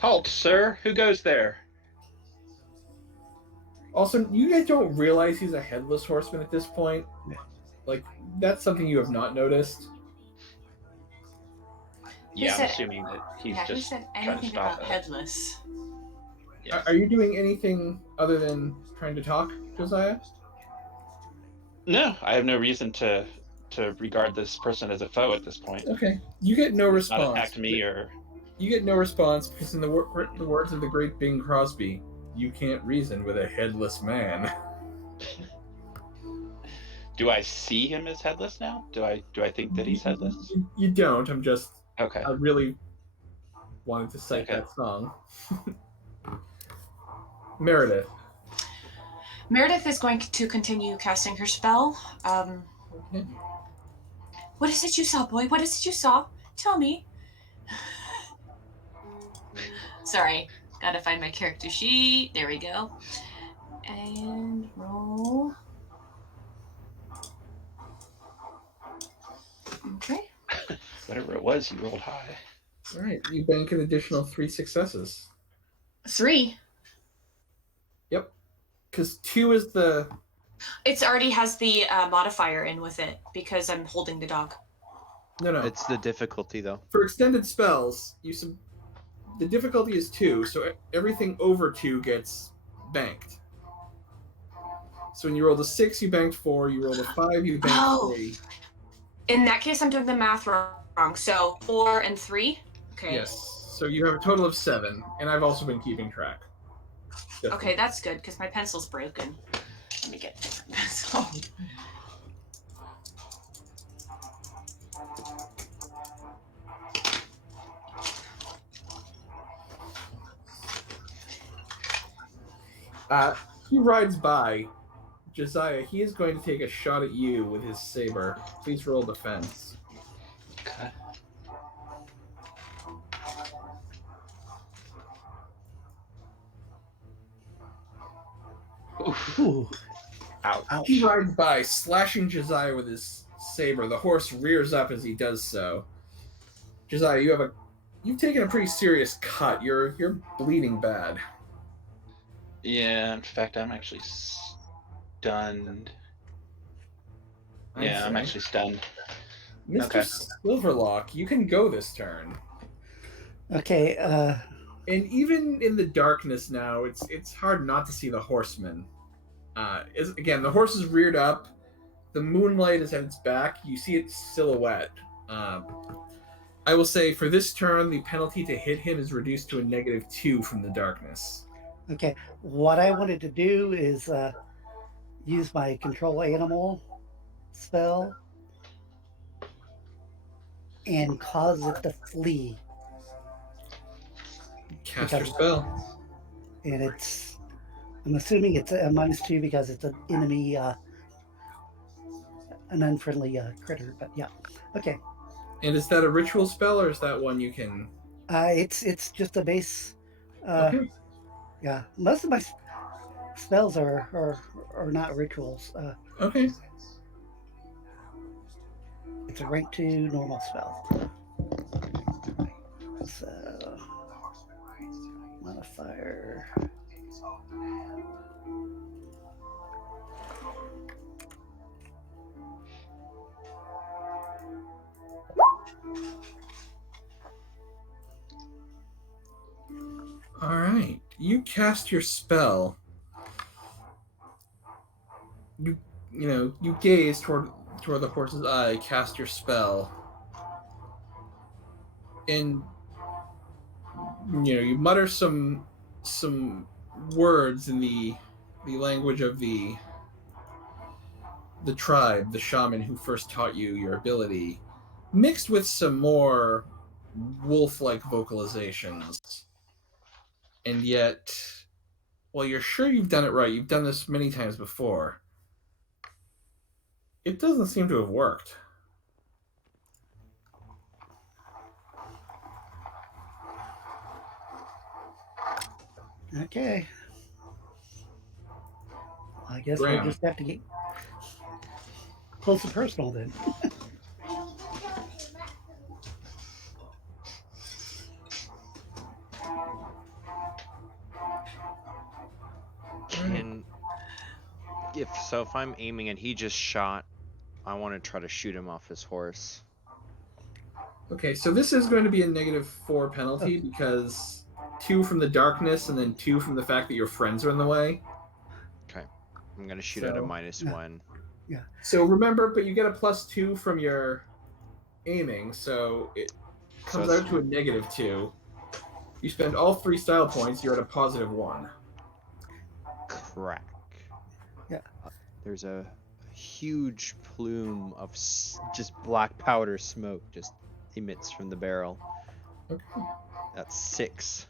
Halt, sir. Who goes there? Also, you guys don't realize he's a headless horseman at this point. Like, that's something you have not noticed. He Yeah, I'm said- assuming that he's yeah, who just said trying to anything stop about it. headless? Yes. Are you doing anything other than trying to talk, Josiah? No, I have no reason to regard this person as a foe at this point. Okay. You get no He's not response. attacked me or You get no response because, in the words of the great Bing Crosby, you can't reason with a headless man. do I see him as headless now? Do I think that he's headless? You don't. I'm just. Okay. I really wanted to cite Okay. that song. Meredith. Meredith is going to continue casting her spell. Okay. What is it you saw, boy? What is it you saw? Tell me. Sorry, gotta find my character sheet. There we go. And roll. Okay. Whatever it was, you rolled high. All right. You bank an additional 3 successes. 3. Yep. Because 2 is the. It's already has the modifier in with it because I'm holding the dog. No. It's the difficulty though. For extended spells, the difficulty is 2, so everything over 2 gets banked. So when you rolled a 6, you banked 4. You rolled a 5, you banked Oh. 3. In that case, I'm doing the math wrong. So 4 and 3. Okay. Yes. So you have a total of 7, and I've also been keeping track. Okay, that's good because my pencil's broken. Let me get a different pencil. He rides by. Josiah, he is going to take a shot at you with his saber. Please roll defense. Okay. Oof. Ooh, Ouch. ouch. He rides by, slashing Josiah with his saber. The horse rears up as he does so. Josiah, you've taken a pretty serious cut. You're bleeding bad. Yeah, in fact, I'm actually stunned. Yeah, I'm actually stunned. Mr. Okay. Silverlock, you can go this turn. Okay, And even in the darkness now, it's hard not to see the horseman. Again, the horse is reared up. The moonlight is at its back. You see its silhouette. I will say for this turn, the penalty to hit him is reduced to a -2 from the darkness. okay. What I wanted to do is use my control animal spell and cause it to flee. Cast your spell. And I'm assuming it's a -2 because it's an enemy, an unfriendly critter. But yeah, okay. And is that a ritual spell, or is that one you can? It's just a base. Okay. Yeah, most of my spells are not rituals. Okay. It's a rank 2 normal spell. So modifier. All right. You cast your spell. You gaze toward the horse's eye, cast your spell, and you mutter some words in the language of the tribe, the shaman who first taught you your ability, mixed with some more wolf-like vocalizations. And yet, well, you're sure you've done it right. You've done this many times before. It doesn't seem to have worked. Okay. I guess Graham. we'll just have to get close and personal then. If I'm aiming and he just shot, I want to try to shoot him off his horse. Okay, so this is going to be a -4 penalty because 2 from the darkness and then 2 from the fact that your friends are in the way. Okay, I'm gonna shoot at a -1. Yeah. So remember, but you get a +2 from your aiming, so it comes out to a -2. You spend all 3 style points, you're at a +1. Crack. Yeah. There's a huge plume of just black powder smoke just emits from the barrel. Okay. That's 6.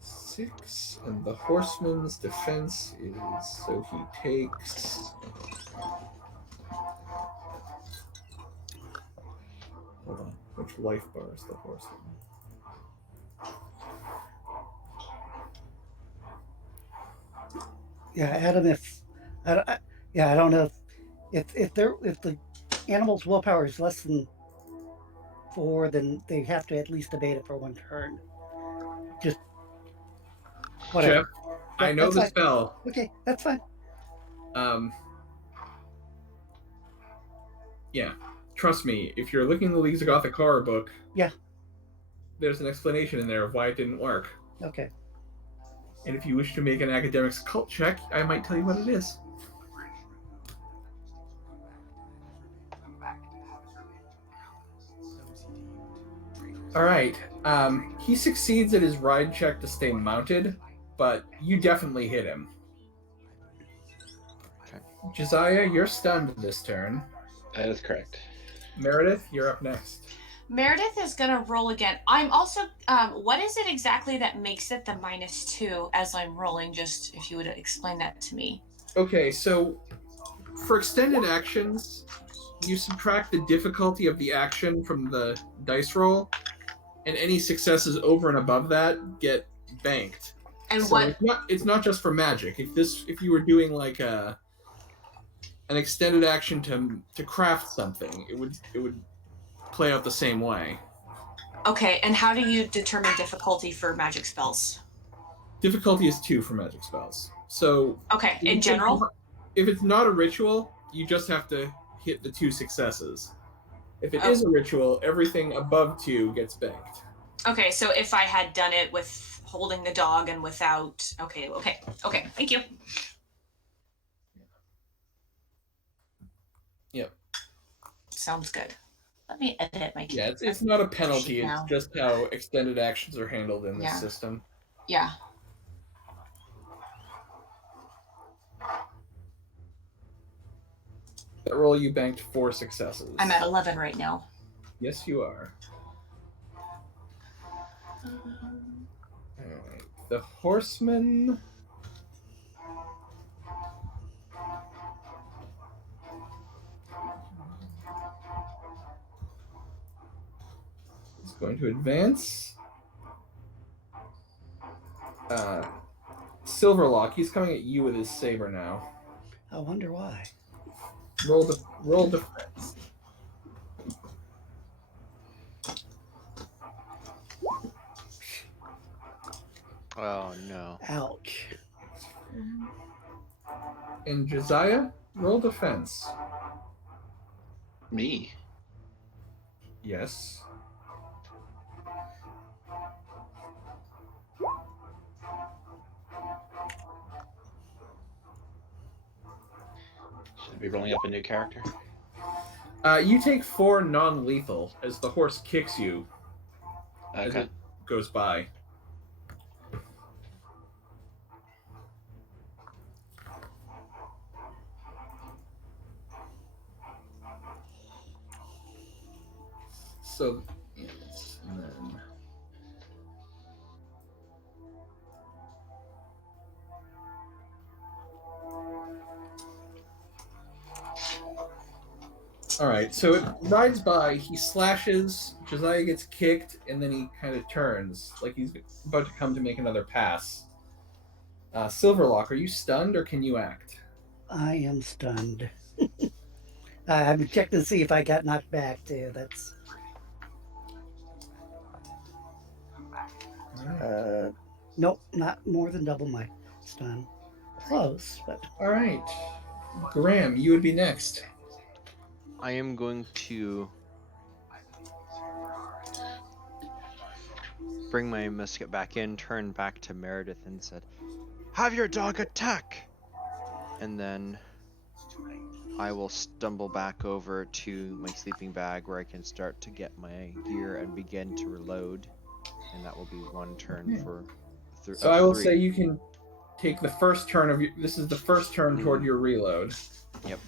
6, and the horseman's defense is, so he takes... Hold on, which life bar is the horseman? Yeah, Adam. I don't know if the animal's willpower is less than 4, then they have to at least evade it for 1 turn. Just whatever. Jeff, I know the fine. spell. Okay, that's fine. Yeah, trust me. If you're looking at the Leagues of Gothic horror book, yeah, there's an explanation in there of why it didn't work. Okay. And if you wish to make an academics cult check, I might tell you what it is. All right. He succeeds at his ride check to stay mounted, but you definitely hit him. Okay. Josiah, you're stunned this turn. That is correct. Meredith, you're up next. Meredith is gonna roll again. I'm also. What is it exactly that makes it the -2 as I'm rolling? Just if you would explain that to me. Okay, so for extended actions, you subtract the difficulty of the action from the dice roll, and any successes over and above that get banked. And so what? It's not just for magic. If you were doing like an extended action to craft something, it would play out the same way. Okay, and how do you determine difficulty for magic spells? Difficulty is 2 for magic spells. So okay, in general, if it's not a ritual, you just have to hit the 2 successes. If it is a ritual, everything above 2 gets banked. Okay, so if I had done it with holding the dog and without, okay, thank you. Yep. Sounds good. Let me edit my. Yeah, it's not a penalty. It's just how extended actions are handled in this system. Yeah. That roll you banked 4 successes. I'm at 11 right now. Yes, you are. Alright. The horseman... is going to advance. Silverlock, he's coming at you with his saber now. I wonder why. Roll defense. Oh no. Ouch. And Josiah, roll defense. Me. Yes. Should I be rolling up a new character? You take 4 non-lethal as the horse kicks you as Okay. it goes by. So, yes, and then... Alright, so it rides by, he slashes, Josiah gets kicked, and then he kind of turns, like he's about to come to make another pass. Silverlock, are you stunned or can you act? I am stunned. I'm checking to see if I got knocked back too. That's nope, not more than double my stun. Close, but Alright. Graham, you would be next. I am going to bring my musket back in, turn back to Meredith and said, "Have your dog attack!" And then I will stumble back over to my sleeping bag where I can start to get my gear and begin to reload. And that will be 1 turn for So I will say you can take the first turn of your... This is the first turn toward your reload. Yep.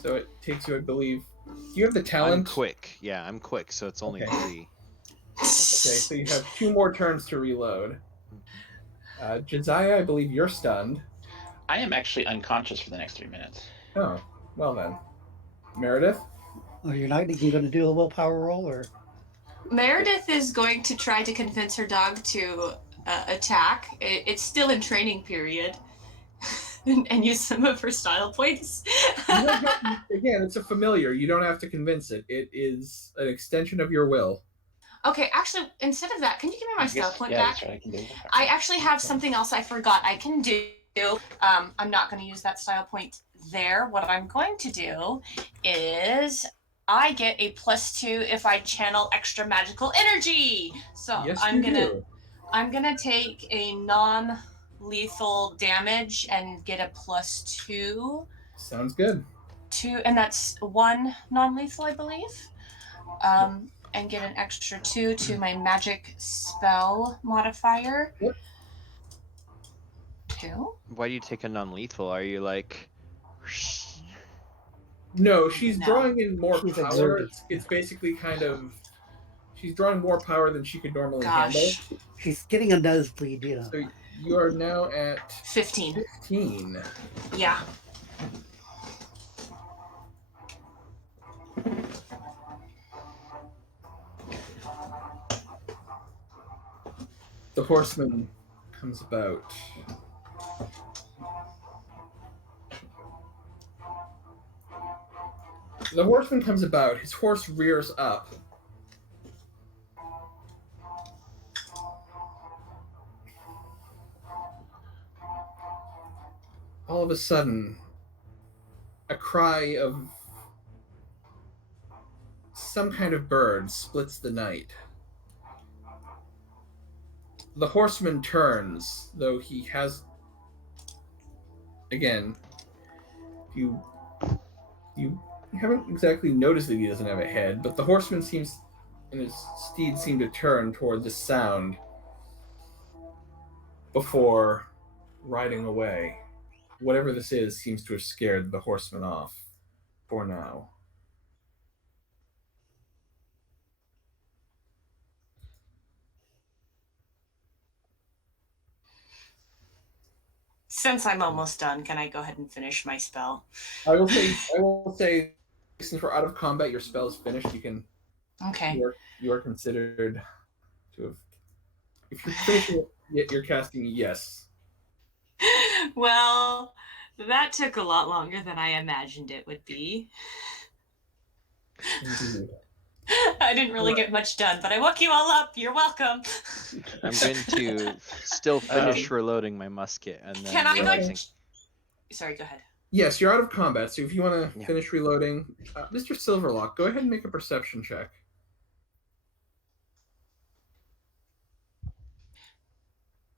So it takes you, I believe... Do you have the talent? I'm quick. Yeah, I'm quick, so it's only Okay. 3. Okay, so you have 2 more turns to reload. Josiah, I believe you're stunned. I am actually unconscious for the next 3 minutes. Oh, well then. Meredith? oh, you're not even going to do a willpower roll, or Meredith is going to try to convince her dog to attack. It's still in training period. And use some of her style points. Again, it's a familiar. You don't have to convince it. It is an extension of your will. Okay, actually, instead of that, can you give me my style point yeah, back? that's what I can do. I actually have something else I forgot I can do. I'm not going to use that style point there. What I'm going to do is I get a +2 if I channel extra magical energy. So Yes, I'm you do. gonna take a non-lethal damage and get a +2 Sounds good. and that's 1 non-lethal, I believe. And get an extra 2 to my magic spell modifier. Yep. 2. Why do you take a non-lethal? Are you like... No, she's No. drawing in more She's power. exerting. It's basically kind of... She's drawing more power than she could normally handle. Gosh. she's getting a nosebleed, you know. So you are now at 15. 15. Yeah. The horseman comes about. The horseman comes about. His horse rears up. All of a sudden, a cry of some kind of bird splits the night. The horseman turns, though he has... Again, you haven't exactly noticed that he doesn't have a head, but the horseman seems, and his steed seem to turn toward this sound before riding away. Whatever this is seems to have scared the horseman off. for now. Since I'm almost done, can I go ahead and finish my spell? I will say, since we're out of combat, your spell is finished. You can. Okay. You are considered to have. If you're finishing it, you're casting yes. Well, that took a lot longer than I imagined it would be. Indeed. I didn't really get much done, but I woke you all up. You're welcome. I'm going to still finish reloading my musket and then Can I realizing. Sorry, go ahead. Yes, you're out of combat, so if you want to Yeah. finish reloading, Mr. Silverlock, go ahead and make a perception check.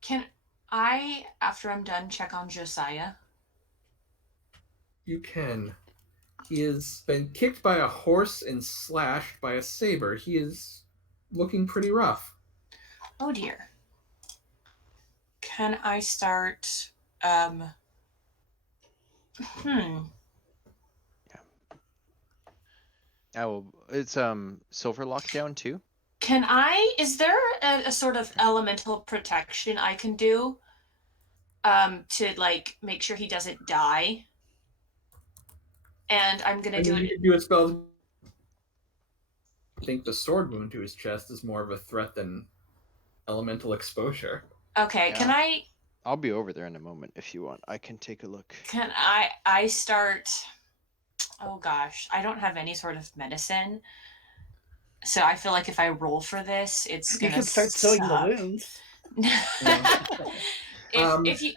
Can I, after I'm done, check on Josiah? You can. He has been kicked by a horse and slashed by a saber. He is looking pretty rough. Oh dear. Can I start It's Silverlock down too? Is there a sort of elemental protection I can do to like make sure he doesn't die? And I'm gonna do it. You can do a spell. I think the sword wound to his chest is more of a threat than elemental exposure. Okay, Yeah. I'll be over there in a moment if you want. I can take a look. Can I start? Oh gosh, I don't have any sort of medicine. So I feel like if I roll for this, it's You gonna can start sewing the wounds. if you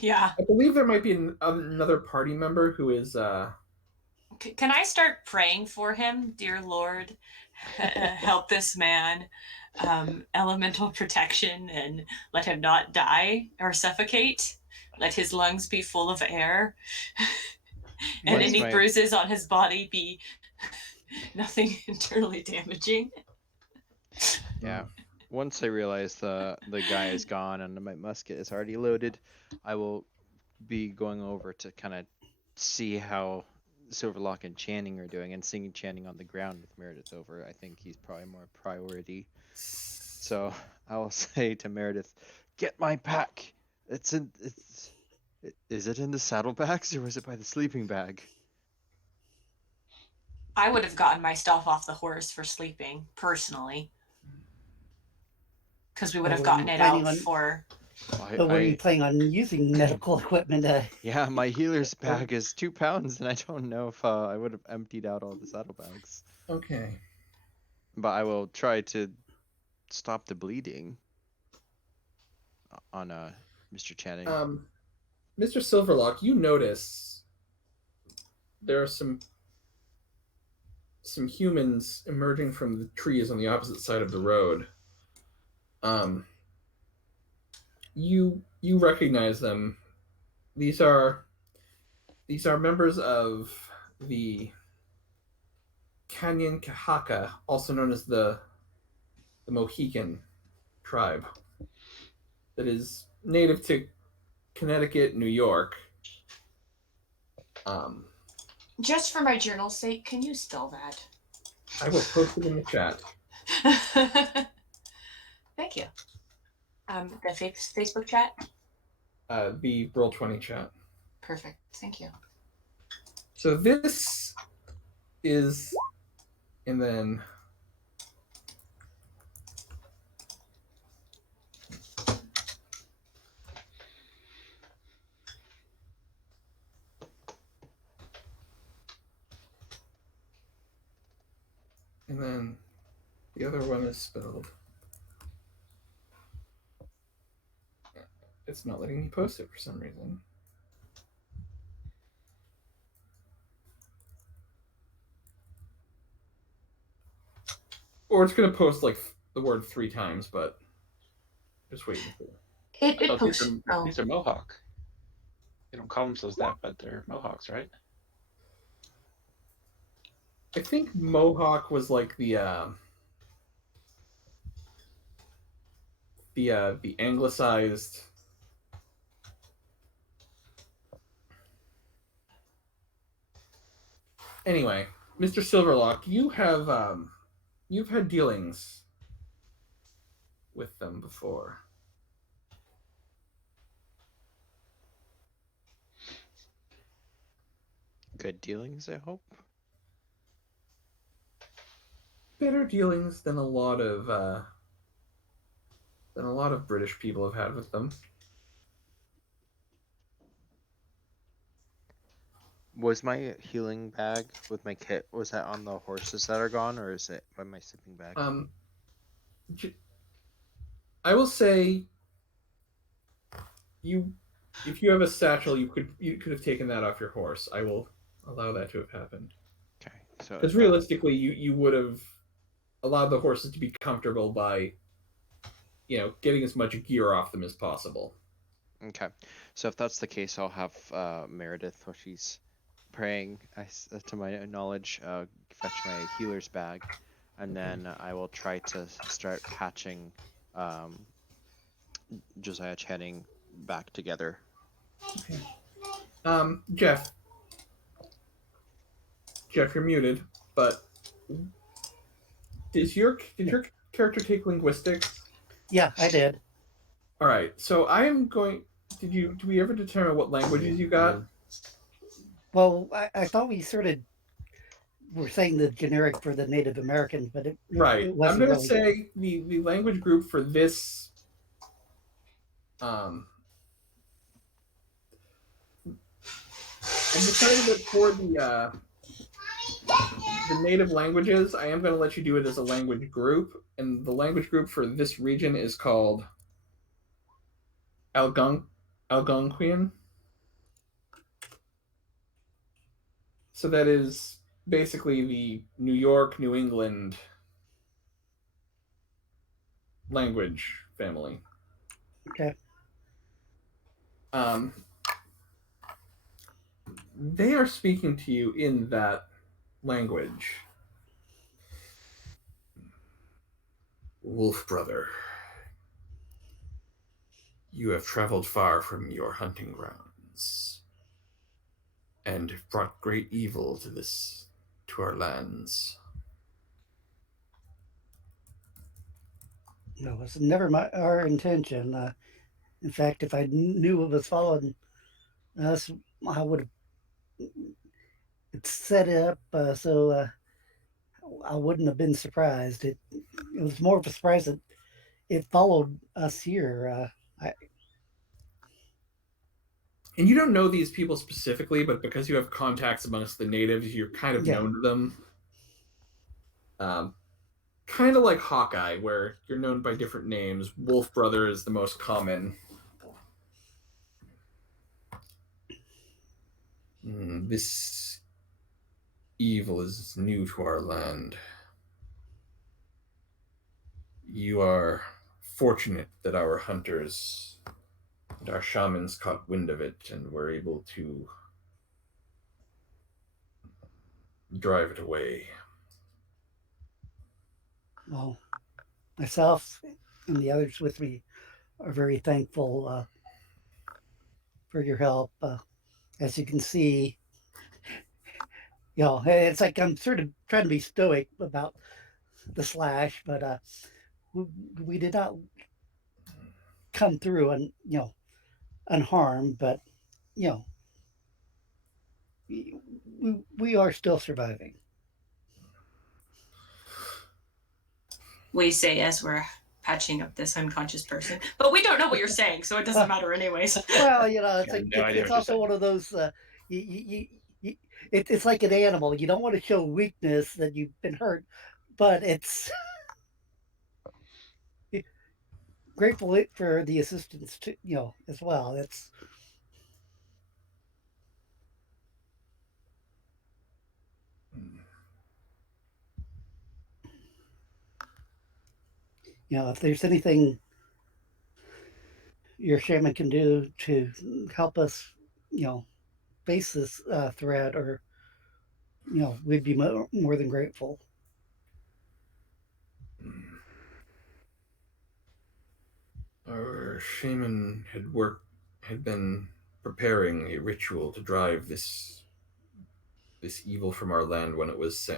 yeah. I believe there might be another party member who is. Can I start praying for him, dear Lord? Help this man, elemental protection, and let him not die or suffocate. Let his lungs be full of air, and any bruises on his body be nothing internally damaging. Yeah. Once I realize the guy is gone and my musket is already loaded, I will be going over to kind of see how Silverlock and Channing are doing, and seeing Channing on the ground with Meredith over. I think he's probably more priority. So I will say to Meredith, "Get my pack. Is it in the saddlebags or was it by the sleeping bag?" I would have gotten my stuff off the horse for sleeping, personally. Because we would have gotten it out for... But were you planning on using medical equipment? Yeah, my healer's bag is 2 pounds, and I don't know if I would have emptied out all the saddlebags. Okay. But I will try to stop the bleeding on Mr. Channing. Mr. Silverlock, you notice there are some humans emerging from the trees on the opposite side of the road. You recognize them. These are members of the Canyon Kahaka, also known as the Mohican tribe, that is native to Connecticut, New York. Just for my journal's sake, can you spell that? I will post it in the chat. Thank you. The Facebook chat? The Roll20 chat. Perfect. Thank you. So this is, and then the other one is spelled. It's not letting me post it for some reason. Or it's going to post like the word 3 times, but just waiting for it. It posts. These are Mohawk. They don't call themselves that, but they're Mohawks, right? I think Mohawk was like the anglicized. Anyway, Mr. Silverlock, you've had dealings with them before. Good dealings, I hope. Better dealings than a lot of British people have had with them. Was my healing bag with my kit, was that on the horses that are gone, or is it by my sleeping bag? I will say, if you have a satchel, you could have taken that off your horse. I will allow that to have happened. Okay, so Because realistically, you would have allowed the horses to be comfortable by, getting as much gear off them as possible. Okay, so if that's the case, I'll have Meredith, while she's praying, to my knowledge, fetch my healer's bag, and then I will try to start patching Josiah Channing back together. Okay. Jeff, you're muted. But did your character take linguistics? Yeah, I did. All right. So I am going. Do we ever determine what languages you got? Well, I thought we sort of were saying the generic for the Native American, but it Right. wasn't I'm going to really. say the language group for this. I'm deciding that for the native languages, I am going to let you do it as a language group, and the language group for this region is called Algonquian. So that is basically the New York, New England language family. Okay. They are speaking to you in that language. Wolf brother, you have traveled far from your hunting grounds and have brought great evil to our lands. No, it was never our intention. In fact, if I knew it was following us, I would have set it up so I wouldn't have been surprised. It was more of a surprise that it followed us here. And you don't know these people specifically, but because you have contacts amongst the natives, you're kind of known to them. Kind of like Hawkeye, where you're known by different names. Wolf Brother is the most common. This evil is new to our land. You are fortunate that our hunters and our shamans caught wind of it and were able to drive it away. Well, myself and the others with me are very thankful for your help. As you can see, it's like I'm sort of trying to be stoic about the slash, but we did not come through and unharmed, but you know we are still surviving. We say as we're patching up this unconscious person, but we don't know what you're saying, so it doesn't matter anyways. Well, it's like it's also one of those. It's like an animal. You don't want to show weakness that you've been hurt, but it's grateful for the assistance too, as well. It's if there's anything your shaman can do to help us, face this threat, or we'd be more than grateful. Our shaman had been preparing a ritual to drive this this evil from our land when it was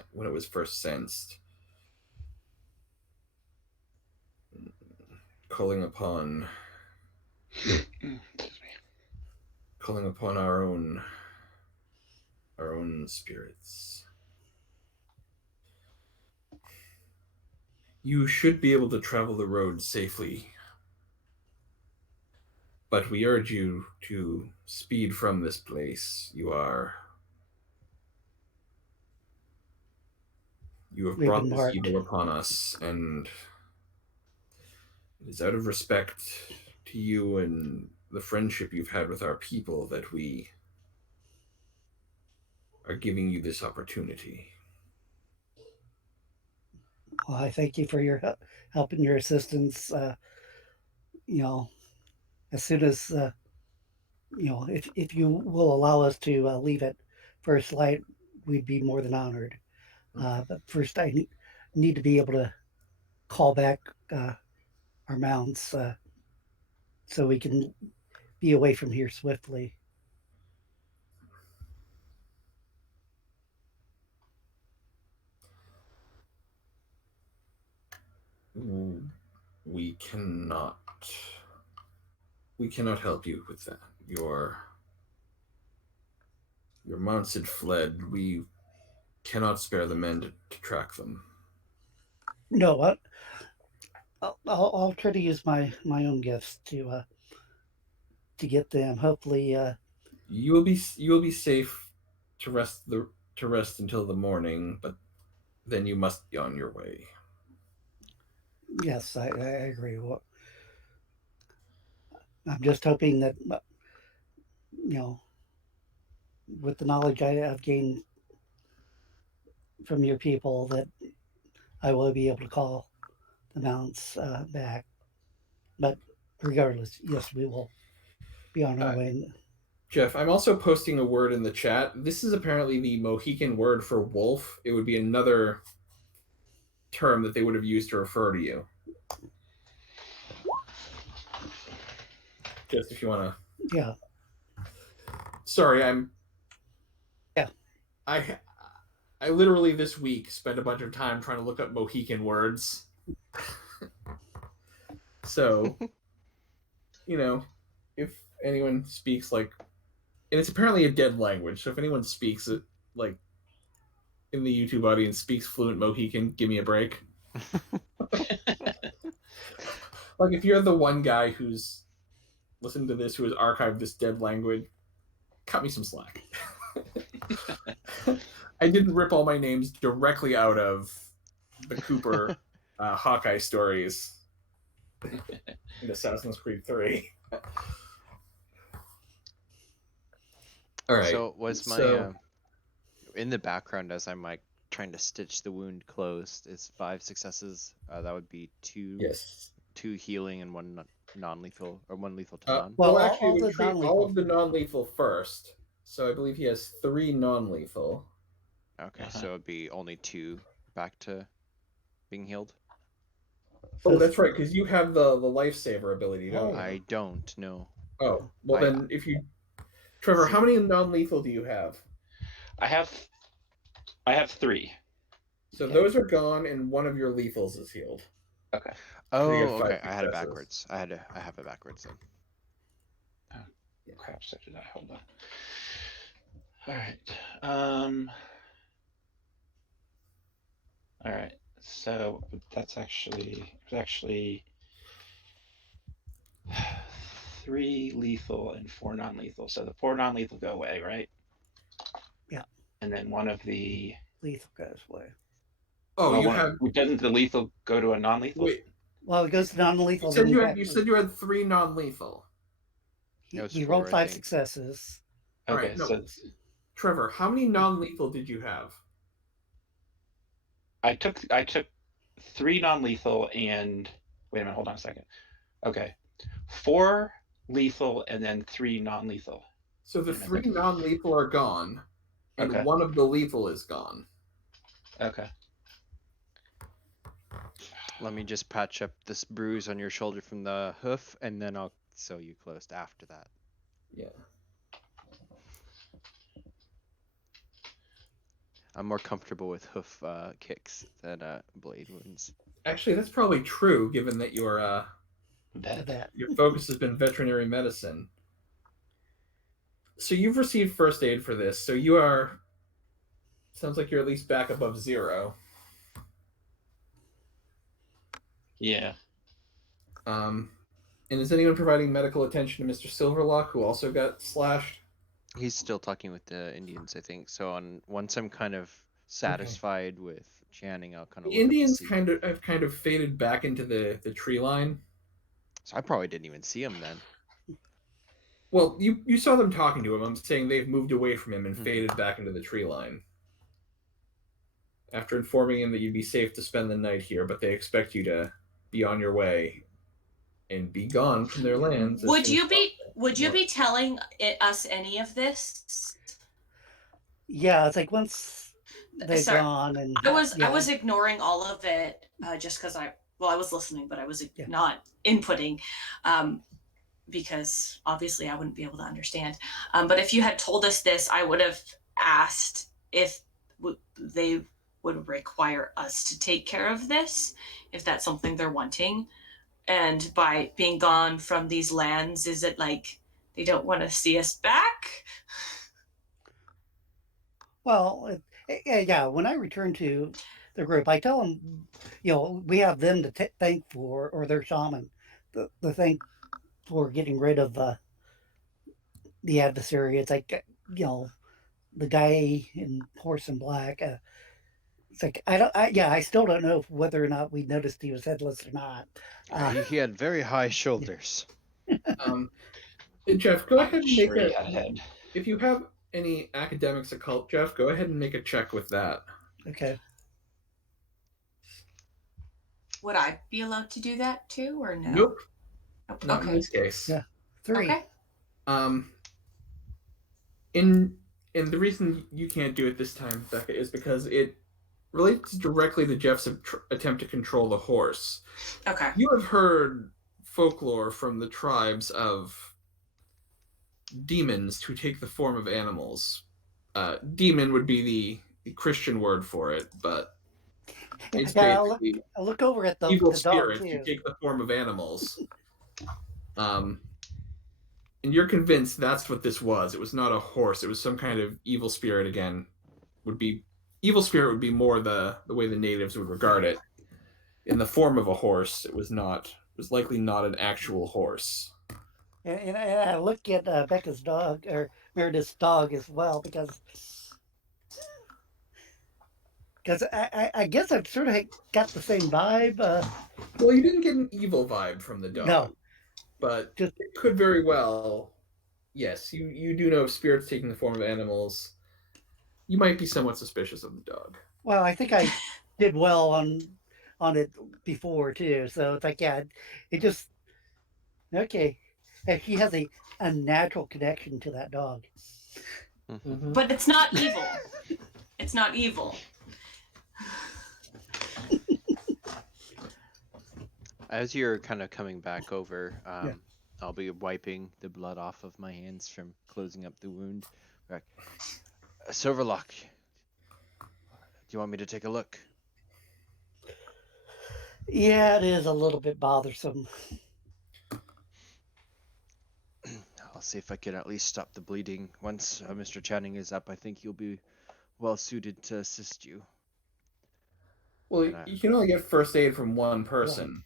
first sensed. Calling upon our own spirits. You should be able to travel the road safely, but we urge you to speed from this place. You have We've brought been this marked. evil upon us, and it is out of respect to you and the friendship you've had with our people that we are giving you this opportunity. Well, I thank you for your help and your assistance. As soon as if you will allow us to leave at first light, we'd be more than honored. But first, I need to be able to call back our mounts so we can be away from here swiftly. We cannot help you with that. Your mounts had fled. We cannot spare the men to track them. No, what? I'll try to use my own gifts to get them. Hopefully, You will be safe to rest until the morning, but then you must be on your way. yes, I agree. Well, I'm just hoping that with the knowledge I've gained from your people, that I will be able to call the mounts back. But regardless, yes, we will be on our way. Jeff, I'm also posting a word in the chat. This is apparently the Mohican word for wolf. It would be another term that they would have used to refer to you. Just if you want to. Yeah. Sorry, Yeah. I literally this week spent a bunch of time trying to look up Mohican words. So, if anyone speaks and it's apparently a dead language, so if anyone speaks it, in the YouTube audience speaks fluent Mohican, give me a break. If you're the one guy who's listened to this, who has archived this dead language, cut me some slack. I didn't rip all my names directly out of the Cooper Hawkeye stories in Assassin's Creed 3. All right. So was my in the background as I'm trying to stitch the wound closed? Is 5 successes? That would be 2. Yes. 2 healing and 1 non-lethal, or 1 lethal to none. Well, actually, all we the treat non-lethal. all of the non-lethal first. So I believe he has 3 non-lethal. Okay, so it'd be only 2 back to being healed. Oh, that's right, because you have the lifesaver ability, don't you? I don't know. Oh, well then, if you, Trevor, how many non-lethal do you have? I have 3. So those are gone, and one of your lethals is healed. Okay. Oh, you have 5 okay. I had it successes. backwards. I have it backwards then. Oh, crap! So did I? Hold on. All right. All right. So that's actually 3 lethal and 4 non-lethal. So the 4 non-lethal go away, right? Yeah. And then one of the Lethal goes away. Oh, doesn't the lethal go to a non-lethal? Wait. Well, it goes to non-lethal. You said you had 3 non-lethal. He rolled 5 successes. Okay, All right, so Trevor, how many non-lethal did you have? I took 3 non-lethal and wait a minute, hold on a second. Okay, 4 lethal and then 3 non-lethal. So the 3 non-lethal are gone, and one of the lethal is gone. Okay. Let me just patch up this bruise on your shoulder from the hoof, and then I'll sew you closed after that. Yeah. I'm more comfortable with hoof kicks than blade wounds. Actually, that's probably true, given that your That. your focus has been veterinary medicine. So you've received first aid for this. So you are. Sounds like you're at least back above 0. Yeah. And is anyone providing medical attention to Mr. Silverlock, who also got slashed? He's still talking with the Indians, I think. So once I'm kind of satisfied with Channing, I'll kind of The look Indians up to see. have kind of faded back into the tree line. So I probably didn't even see him then. Well, you saw them talking to him. I'm saying they've moved away from him and faded back into the tree line. After informing him that you'd be safe to spend the night here, but they expect you to be on your way and be gone from their lands. Would you be telling us any of this? Yeah, it's like once they're gone, and I was ignoring all of it just because I was listening, but I was not inputting because obviously I wouldn't be able to understand. But if you had told us this, I would have asked if they would require us to take care of this, if that's something they're wanting. And by being gone from these lands, is it like they don't want to see us back? Well, yeah. When I return to the group, I tell them, we have them to thank for, or their shaman, the thank for getting rid of the adversary. It's like, the guy in horse and black. It's like I still don't know whether or not we noticed he was headless or not. He had very high shoulders. Jeff, go ahead and make Sure, he had a head. If you have any academics occult, Jeff, go ahead and make a check with that. Okay. Would I be allowed to do that too, or no? Nope. Not in this case. Yeah. 3. Okay. And the reason you can't do it this time, Becca, is because it relates directly to Jeff's attempt to control the horse. Okay. You have heard folklore from the tribes of demons who take the form of animals. Demon would be the Christian word for it, but it's basically I'll look over at the evil dog spirits too. who take the form of animals. And you're convinced that's what this was. It was not a horse. It was some kind of evil spirit. Again, evil spirit would be more the way the natives would regard it. In the form of a horse, it was not. It was likely not an actual horse. And I look at Becca's dog, or Meredith's dog as well, because I guess I've sort of got the same vibe. Well, you didn't get an evil vibe from the dog. No. But it could very well, yes, you do know of spirits taking the form of animals. You might be somewhat suspicious of the dog. Well, I think I did well on it before too, so it's like, yeah, it just okay. He has a natural connection to that dog. Mm-hmm. But it's not evil. It's not evil. As you're kind of coming back over, I'll be wiping the blood off of my hands from closing up the wound. Like, Silverlock, do you want me to take a look? Yeah, it is a little bit bothersome. I'll see if I can at least stop the bleeding. Once Mr. Channing is up, I think he'll be well suited to assist you. Well, you can only get first aid from one person.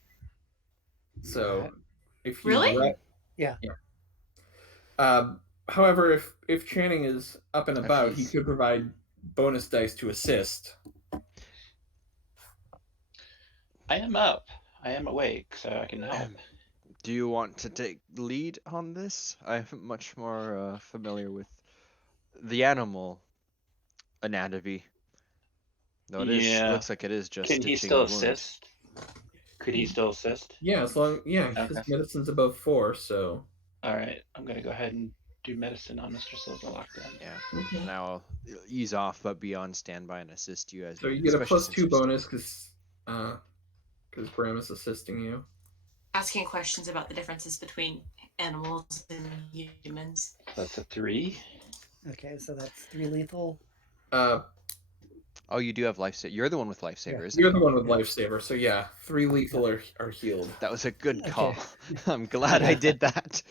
Right. So, if you really, yeah. However, if Channing is up and about, he could provide bonus dice to assist. I am up. I am awake, so I can help. Do you want to take lead on this? I'm much more familiar with the animal anatomy. No, it looks like it is just. Can he still assist? Could he still assist? Yeah, his medicine's above 4, so. All right, I'm gonna go ahead and do medicine on Mr. Silverlock then. Yeah. Mm-hmm. Now I'll ease off, but be on standby and assist you as. So you get a +2 bonus because Bram is assisting you. Asking questions about the differences between animals and humans. That's a 3. Okay, so that's 3 lethal. Oh, you do have lifesaver. You're the one with lifesaver, Yeah. isn't You're it? the one with lifesaver, so yeah, 3 lethal are healed. That was a good call. Okay. I'm glad I Yeah. did that.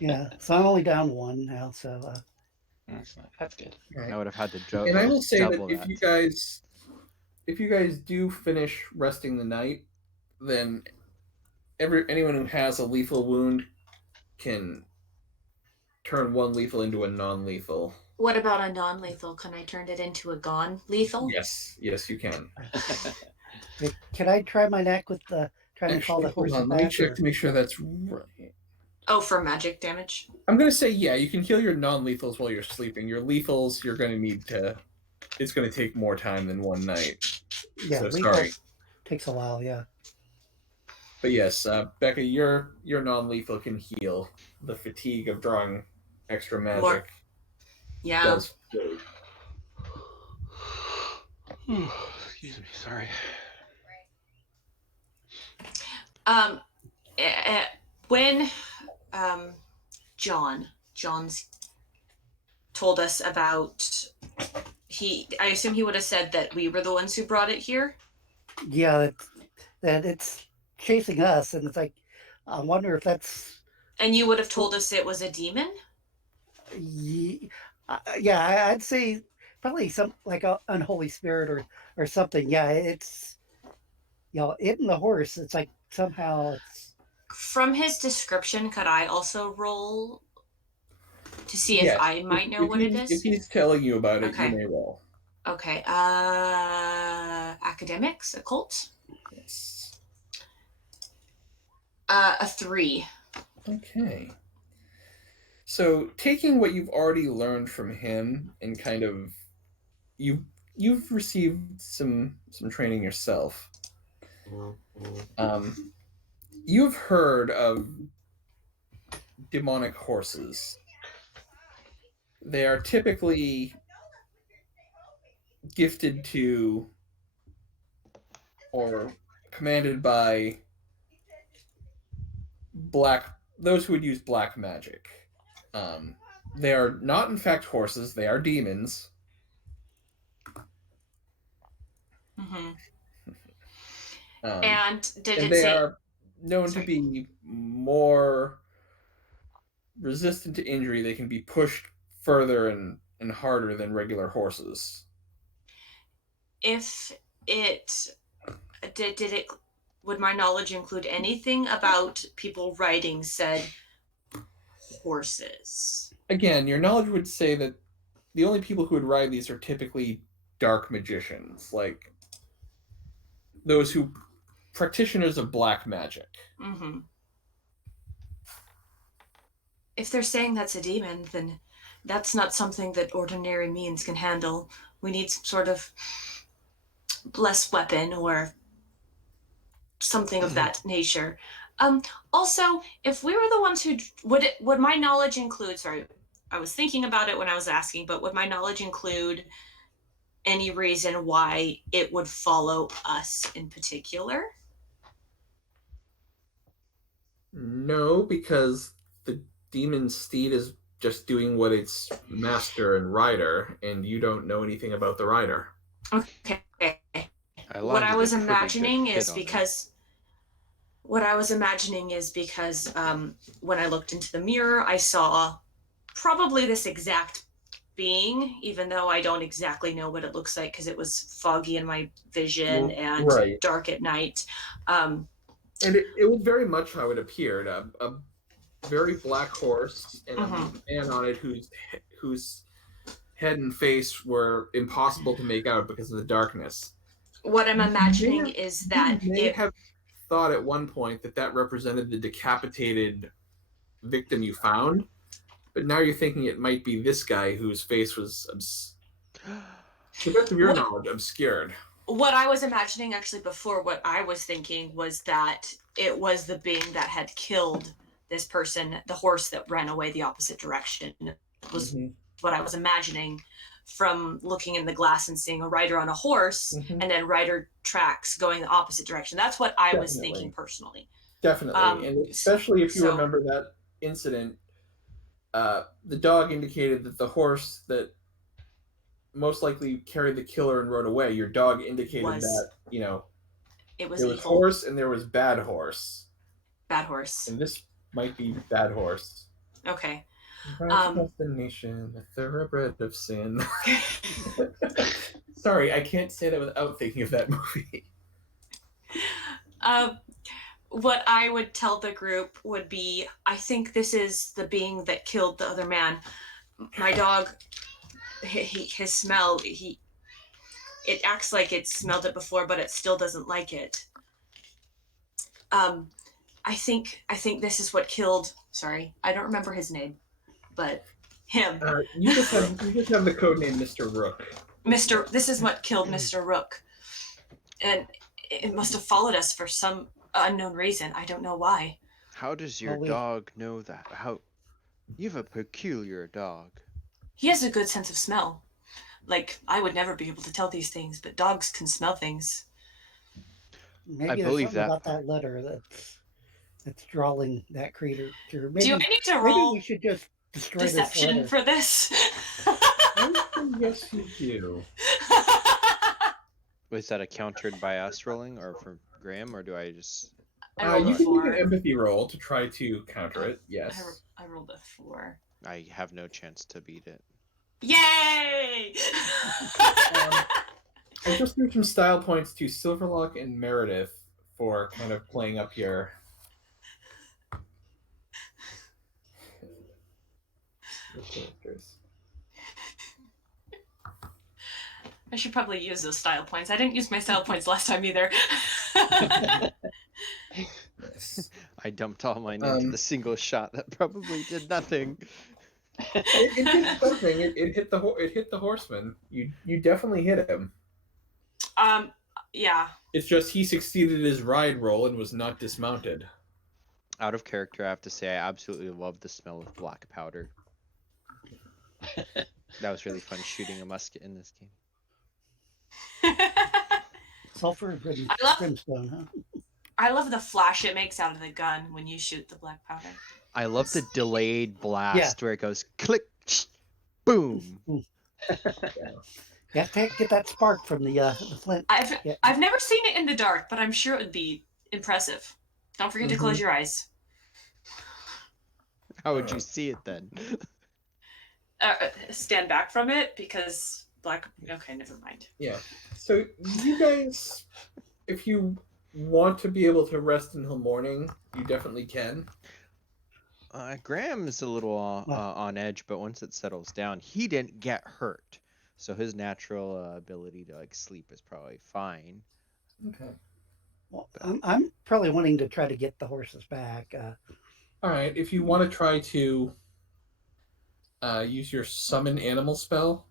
Yeah. So I'm only down 1 now. So That's good. Right. I would have had to And I will say that double if that. you guys do finish resting the night, then anyone who has a lethal wound can turn 1 lethal into a non-lethal. What about a non-lethal? Can I turn it into a gone lethal? Yes, you can. can I try my neck with trying to call Actually, the hold horses on. Let me back? check to make sure that's right. Oh, for magic damage? I'm gonna say yeah. You can heal your non-lethals while you're sleeping. Your lethals, you're gonna need to. It's gonna take more time than 1 night. Yeah, So lethal sorry. takes a while. Yeah. But yes, Becca, your non-lethal can heal. The fatigue of drawing extra magic Yeah. does. Excuse me. Sorry. When John's told us about I assume he would have said that we were the ones who brought it here. Yeah, that it's chasing us, and it's like I wonder if that's. And you would have told us it was a demon. Yeah, I'd say probably some like a unholy spirit or something. Yeah, it's it and the horse. It's like somehow it's. From his description, could I also roll to see if I might know what it is? If he's telling you about it, Okay. you may roll. Okay. Academics, occult. Yes. A 3. Okay. So taking what you've already learned from him and kind of you've received some training yourself. You've heard of demonic horses. They are typically gifted to or commanded by those who would use black magic. They are not in fact horses, they are demons. Mm-hmm. And they say are known to be more resistant to injury. They can be pushed further and harder than regular horses. If it did it would my knowledge include anything about people riding said horses? Again, your knowledge would say that the only people who would ride these are typically dark magicians, like those who practitioners of black magic. Mm-hmm. If they're saying that's a demon, then that's not something that ordinary means can handle. We need some sort of blessed weapon or something of that nature. Also, if we were the ones who would my knowledge include? Sorry, I was thinking about it when I was asking, but would my knowledge include any reason why it would follow us in particular? No, because the demon steed is just doing what its master and rider, and you don't know anything about the rider. Okay. What I was imagining is because when I looked into the mirror, I saw probably this exact being, even though I don't exactly know what it looks like because it was foggy in my vision and dark at night. And it was very much how it appeared. A very black horse and a man on it whose head and face were impossible to make out because of the darkness. What I'm imagining is that you may have thought at one point that represented the decapitated victim you found, but now you're thinking it might be this guy whose face was, to the best of your knowledge, obscured. What I was imagining actually before, what I was thinking was that it was the being that had killed this person, the horse that ran away the opposite direction. Was what I was imagining from looking in the glass and seeing a rider on a horse and then rider tracks going the opposite direction. That's what I was thinking personally. Definitely. And especially if you remember that incident, the dog indicated that the horse that most likely carried the killer and rode away. Your dog indicated that, it was there was evil. horse and there was bad horse. Bad horse. And this might be bad horse. Okay. Destination, a thoroughbred of sin. Sorry, I can't say that without thinking of that movie. What I would tell the group would be, I think this is the being that killed the other man. My dog, his smell, it acts like it smelled it before, but it still doesn't like it. I think this is what killed. Sorry, I don't remember his name, but him. You just have the code name Mr. Rook. This is what killed Mr. Rook, and it must have followed us for some unknown reason. I don't know why. How does your dog know that? You have a peculiar dog. He has a good sense of smell. Like, I would never be able to tell these things, but dogs can smell things. Maybe I there's believe something that. about that letter that's drawing that creature. Maybe, Do I need to roll? Maybe we should just destroy this deception letter. for this? Yes, you do. Was that countered by us rolling, or for Graham, or do I just... You can make an empathy roll to try to counter it, yes. I rolled a 4. I have no chance to beat it. Yay! I just threw some style points to Silverlock and Meredith for kind of playing up your... characters. I should probably use those style points. I didn't use my style points last time either. Yes. I dumped all mine into the single shot that probably did nothing. It did something. It hit the horseman. You definitely hit him. Yeah. It's just he succeeded his ride roll and was not dismounted. Out of character, I have to say I absolutely love the smell of black powder. That was really fun shooting a musket in this game. Sulfur and brimstone, huh? I love the flash it makes out of the gun when you shoot the black powder. I love the delayed blast where it goes click, boom. You have to get that spark from the flint. I've never seen it in the dark, but I'm sure it would be impressive. Don't forget to close your eyes. How would you see it then? Stand back from it because black. Okay, never mind. Yeah. So you guys, if you want to be able to rest until morning, you definitely can. Graham is a little on edge, but once it settles down, he didn't get hurt, so his natural ability to sleep is probably fine. Okay. Well, I'm probably wanting to try to get the horses back. All right. If you want to try to use your summon animal spell.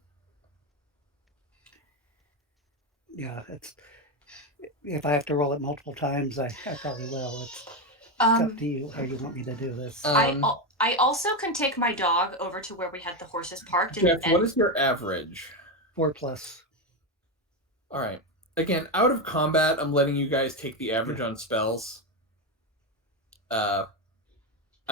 Yeah, if I have to roll it multiple times, I probably will. It's up to you how you want me to do this. I also can take my dog over to where we had the horses parked. Jeff, what is your average? 4+. All right. Again, out of combat, I'm letting you guys take the average on spells. I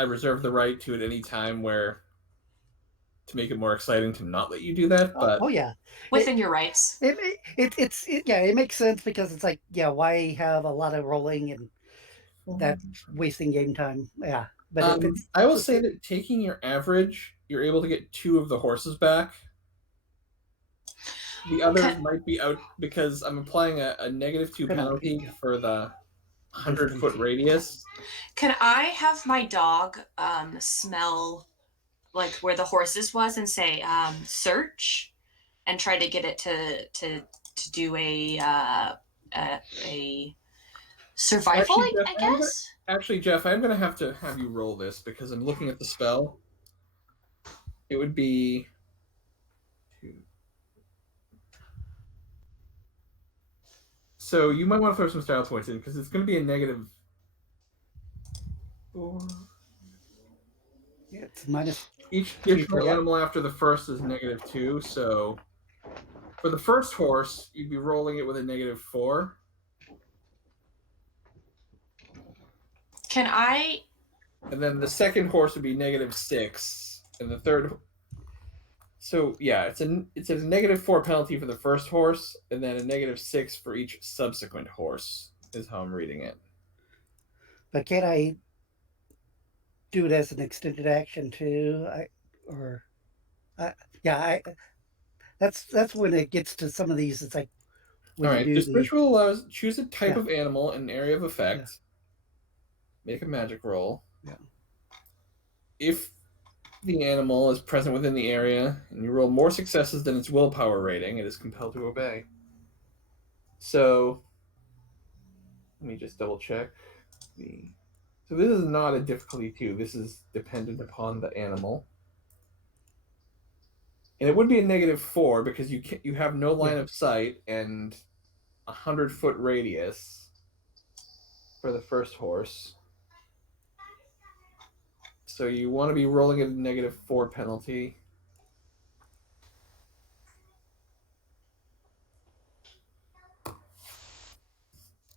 reserve the right to at any time to make it more exciting to not let you do that. But yeah, within your rights. It makes sense because it's why have a lot of rolling and that's wasting game time. Yeah, but I will say that taking your average, you're able to get 2 of the horses back. The others might be out because I'm applying a -2 penalty for the 100-foot radius. Can I have my dog smell where the horses was and say search, and try to get it to do a survival? I guess. Actually, Jeff, I'm going to have you roll this because I'm looking at the spell. It would be 2. So you might want to throw some style points in because it's going to be a -4. Yeah, it's minus. Each additional animal after the first is -2. So for the first horse, you'd be rolling it with a -4. Can I? And then the second horse would be -6, and the third. So yeah, it's a -4 penalty for the first horse, and then a -6 for each subsequent horse. Is how I'm reading it. But can I do it as an extended action too? Or I, yeah, that's when it gets to some of these. It's like when All you right. do This the ritual allows choose a type yeah of animal and area of yeah effect. Make a magic roll. yeah If the animal is present within the area and you roll more successes than its willpower rating, it is compelled to obey. So let me just double check the. So this is not a difficulty 2. This is dependent upon the animal, and it would be a -4 because you have no line yeah. of sight and 100-foot radius for the first horse. So you want to be rolling at a -4 penalty.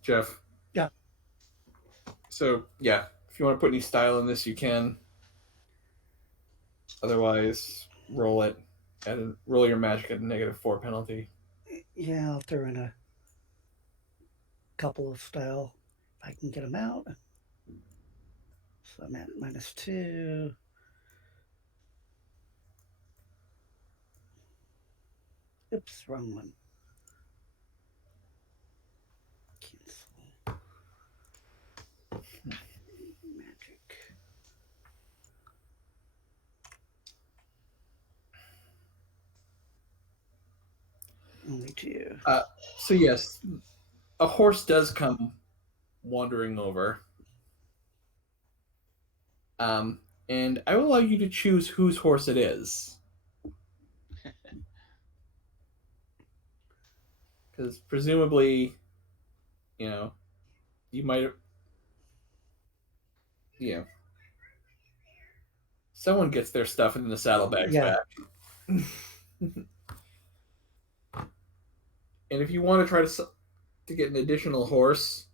Jeff. Yeah. So yeah, if you want to put any style in this, you can. Otherwise, roll your magic at a -4 penalty. Yeah, I'll throw in a couple of style if I can get them out. So I'm at -2. Oops, wrong one. Cancel. Magic. Only 2. So yes, a horse does come wandering over. And I will allow you to choose whose horse it is. Because presumably, you might, someone gets their stuff in the saddlebags Yeah. back. And if you want to try to get an additional horse,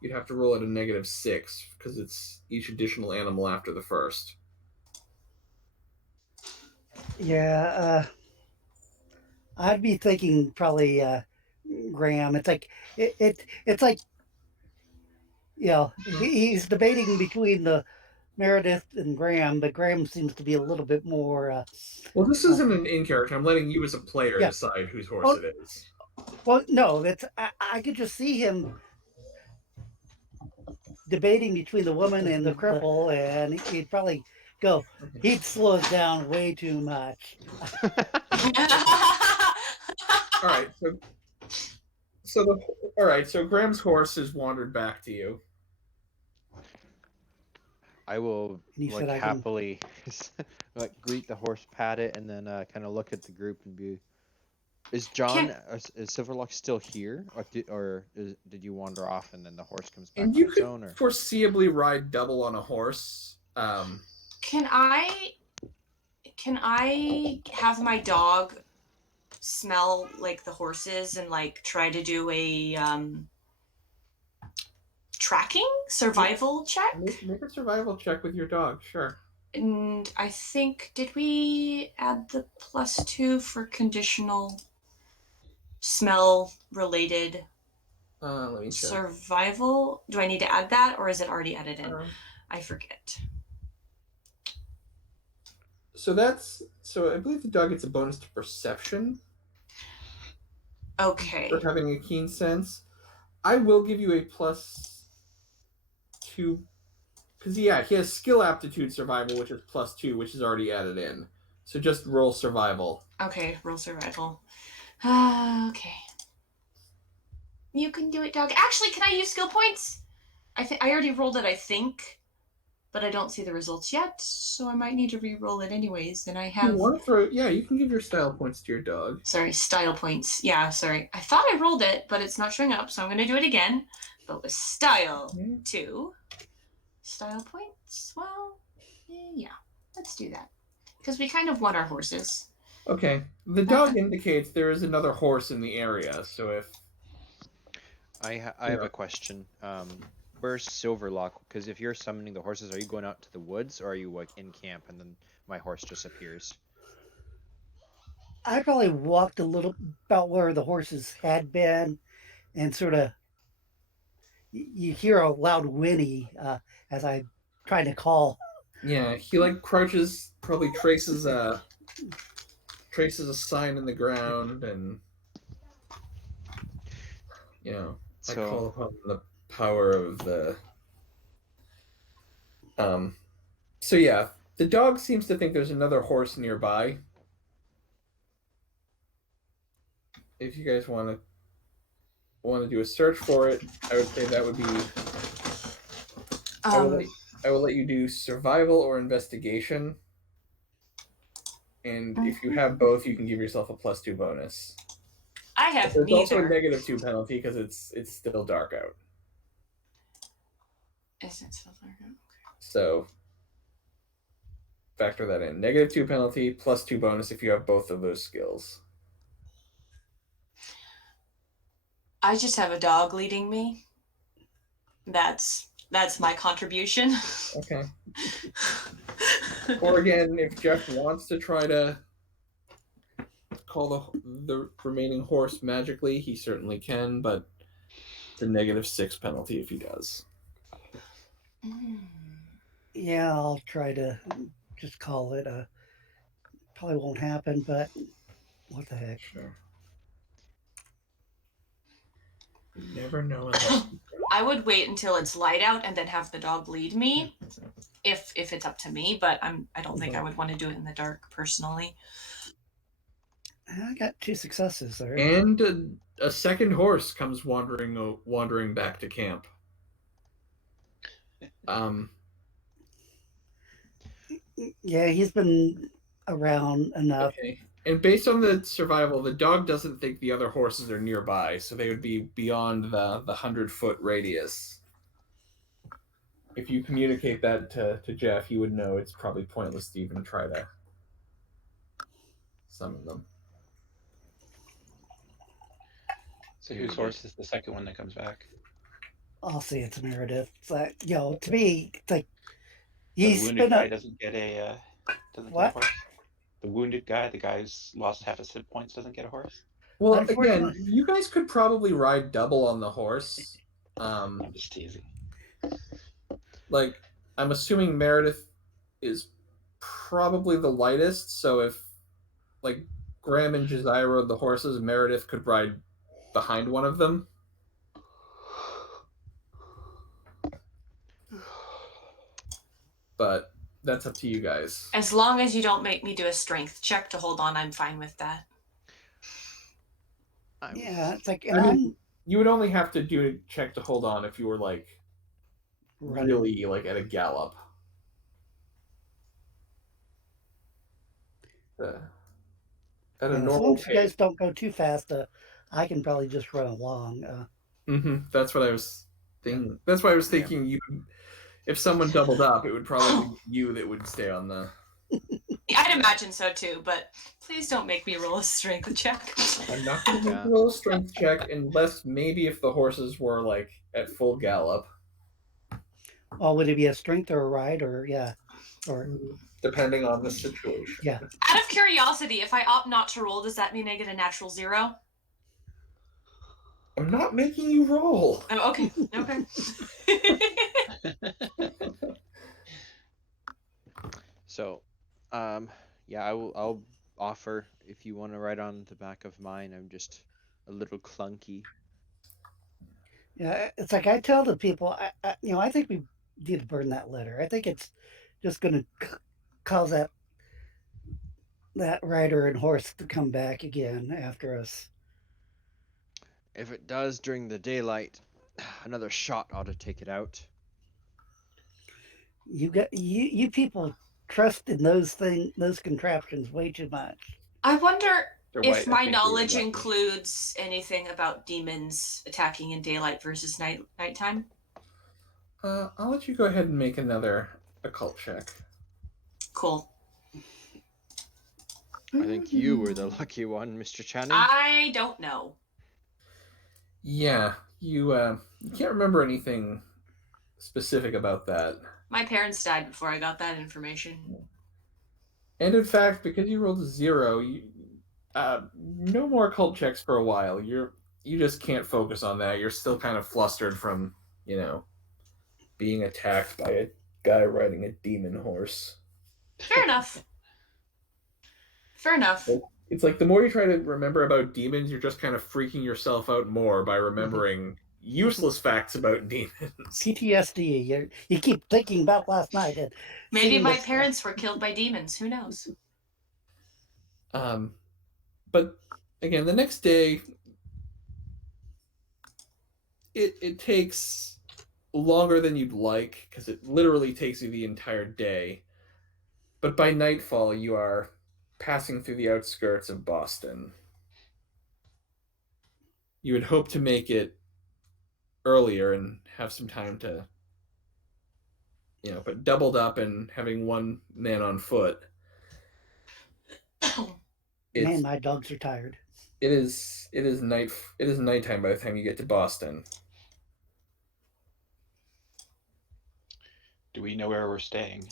you'd have to roll at a -6 because it's each additional animal after the first. Yeah, I'd be thinking probably Graham. It's like it's like he's debating between the Meredith and Graham, but Graham seems to be a little bit more. Well, this isn't an in character. I'm letting you as a player Yeah. decide whose horse it is. Well, no, I could just see him debating between the woman and the cripple, and he'd probably go. He'd slow it down way too much. All right, so Graham's horse has wandered back to you. I will happily greet the horse, pat it, and then kind of look at the group and be. Is John is Silverlock still here, or did you wander off and then the horse comes back? And you could foreseeably ride double on a horse. Can I have my dog smell like the horses and like try to do a tracking survival check? Make a survival check with your dog, sure. And I think, did we add the +2 for conditional smell related let me check. survival? Do I need to add that, or is it already added in? I forget. So I believe the dog gets a bonus to perception. Okay. For having a keen sense. I will give you a +2 because he has skill aptitude survival, which is +2, which is already added in. So just roll survival. Okay, roll survival. Okay. You can do it, dog. Actually, can I use skill points? I already rolled it, I think, but I don't see the results yet, so I might need to re-roll it anyways. And I have. You can give your style points to your dog. Sorry, style points. Yeah, sorry. I thought I rolled it, but it's not showing up, so I'm going to do it again, but with style 2. Style points. Well, yeah, let's do that because we kind of want our horses. Okay, the dog indicates there is another horse in the area, so if I have a question. Where's Silverlock? Because if you're summoning the horses, are you going out to the woods, or are you like in camp and then my horse just appears? I probably walked a little about where the horses had been, and sort of you hear a loud whinny as I try to call. Yeah, he like crouches, probably traces a sign in the ground, and I So call upon the power of the. So yeah, the dog seems to think there's another horse nearby. If you guys want to do a search for it, I would say that would be. I will let you do survival or investigation, and if you have both, you can give yourself a +2 bonus. I have There's also a neither. -2 penalty because it's still dark out. Is it still dark out? Okay. So factor that in. -2 penalty, +2 bonus if you have both of those skills. I just have a dog leading me. That's my contribution. Okay. Or again, if Jeff wants to try to call the remaining horse magically, he certainly can, but it's a -6 penalty if he does. Yeah, I'll try to just call it. Probably won't happen, but what the heck? Sure. You never know unless I would wait until it's light out and then have the dog lead me, if it's up to me. But I don't think I would want to do it in the dark personally. I got 2 successes there. And a second horse comes wandering back to camp. Yeah, he's been around enough. Okay. And based on the survival, the dog doesn't think the other horses are nearby, so they would be beyond the 100-foot radius. If you communicate that to Jeff, he would know it's probably pointless to even try to summon them. So whose horse is the second one that comes back? I'll say it's Meredith. It's like, to me, it's like The he's wounded been guy a doesn't get a what? horse. The wounded guy, the guy who's lost half his hit points, doesn't get a horse. Well, again, you guys could probably ride double on the horse. I'm just teasing. Like, I'm assuming Meredith is probably the lightest, so if like Graham and Josiah rode the horses, Meredith could ride behind one of them. But that's up to you guys. As long as you don't make me do a strength check to hold on, I'm fine with that. Yeah, it's like, you would only have to do a check to hold on if you were like really like at a gallop. At a normal pace. As long as you guys don't go too fast, I can probably just run along. That's what I was thinking. That's why I was thinking you. If someone doubled up, it would probably be you that would stay on the. I'd imagine so too, but please don't make me roll a strength check. I'm not going to make you roll a strength check unless maybe if the horses were like at full gallop. Oh, would it be a strength or a ride or or depending on the situation? Yeah. Out of curiosity, if I opt not to roll, does that mean I get a natural 0? I'm not making you roll. Oh, okay. Okay. So, I'll offer if you want to ride on the back of mine. I'm just a little clunky. Yeah, it's like I tell the people, I think we need to burn that letter. I think it's just going to cause that rider and horse to come back again after us. If it does during the daylight, another shot ought to take it out. You people trust in those contraptions way too much. I wonder if my knowledge includes anything about demons attacking in daylight versus nighttime. I'll let you go ahead and make another occult check. Cool. I think you were the lucky one, Mr. Channing. I don't know. Yeah, you can't remember anything specific about that. My parents died before I got that information. And in fact, because you rolled a 0, No more occult checks for a while. You just can't focus on that. You're still kind of flustered from, being attacked by a guy riding a demon horse. Fair enough. Fair enough. It's like the more you try to remember about demons, you're just kind of freaking yourself out more by remembering useless facts about demons. PTSD. You keep thinking about last night. And Maybe seeing my this- parents were killed by demons. Who knows? But again, the next day, it takes longer than you'd like because it literally takes you the entire day. But by nightfall, you are passing through the outskirts of Boston. You would hope to make it earlier and have some time to, but doubled up and having one man on foot. Man, my dogs are tired. It is nighttime by the time you get to Boston. Do we know where we're staying?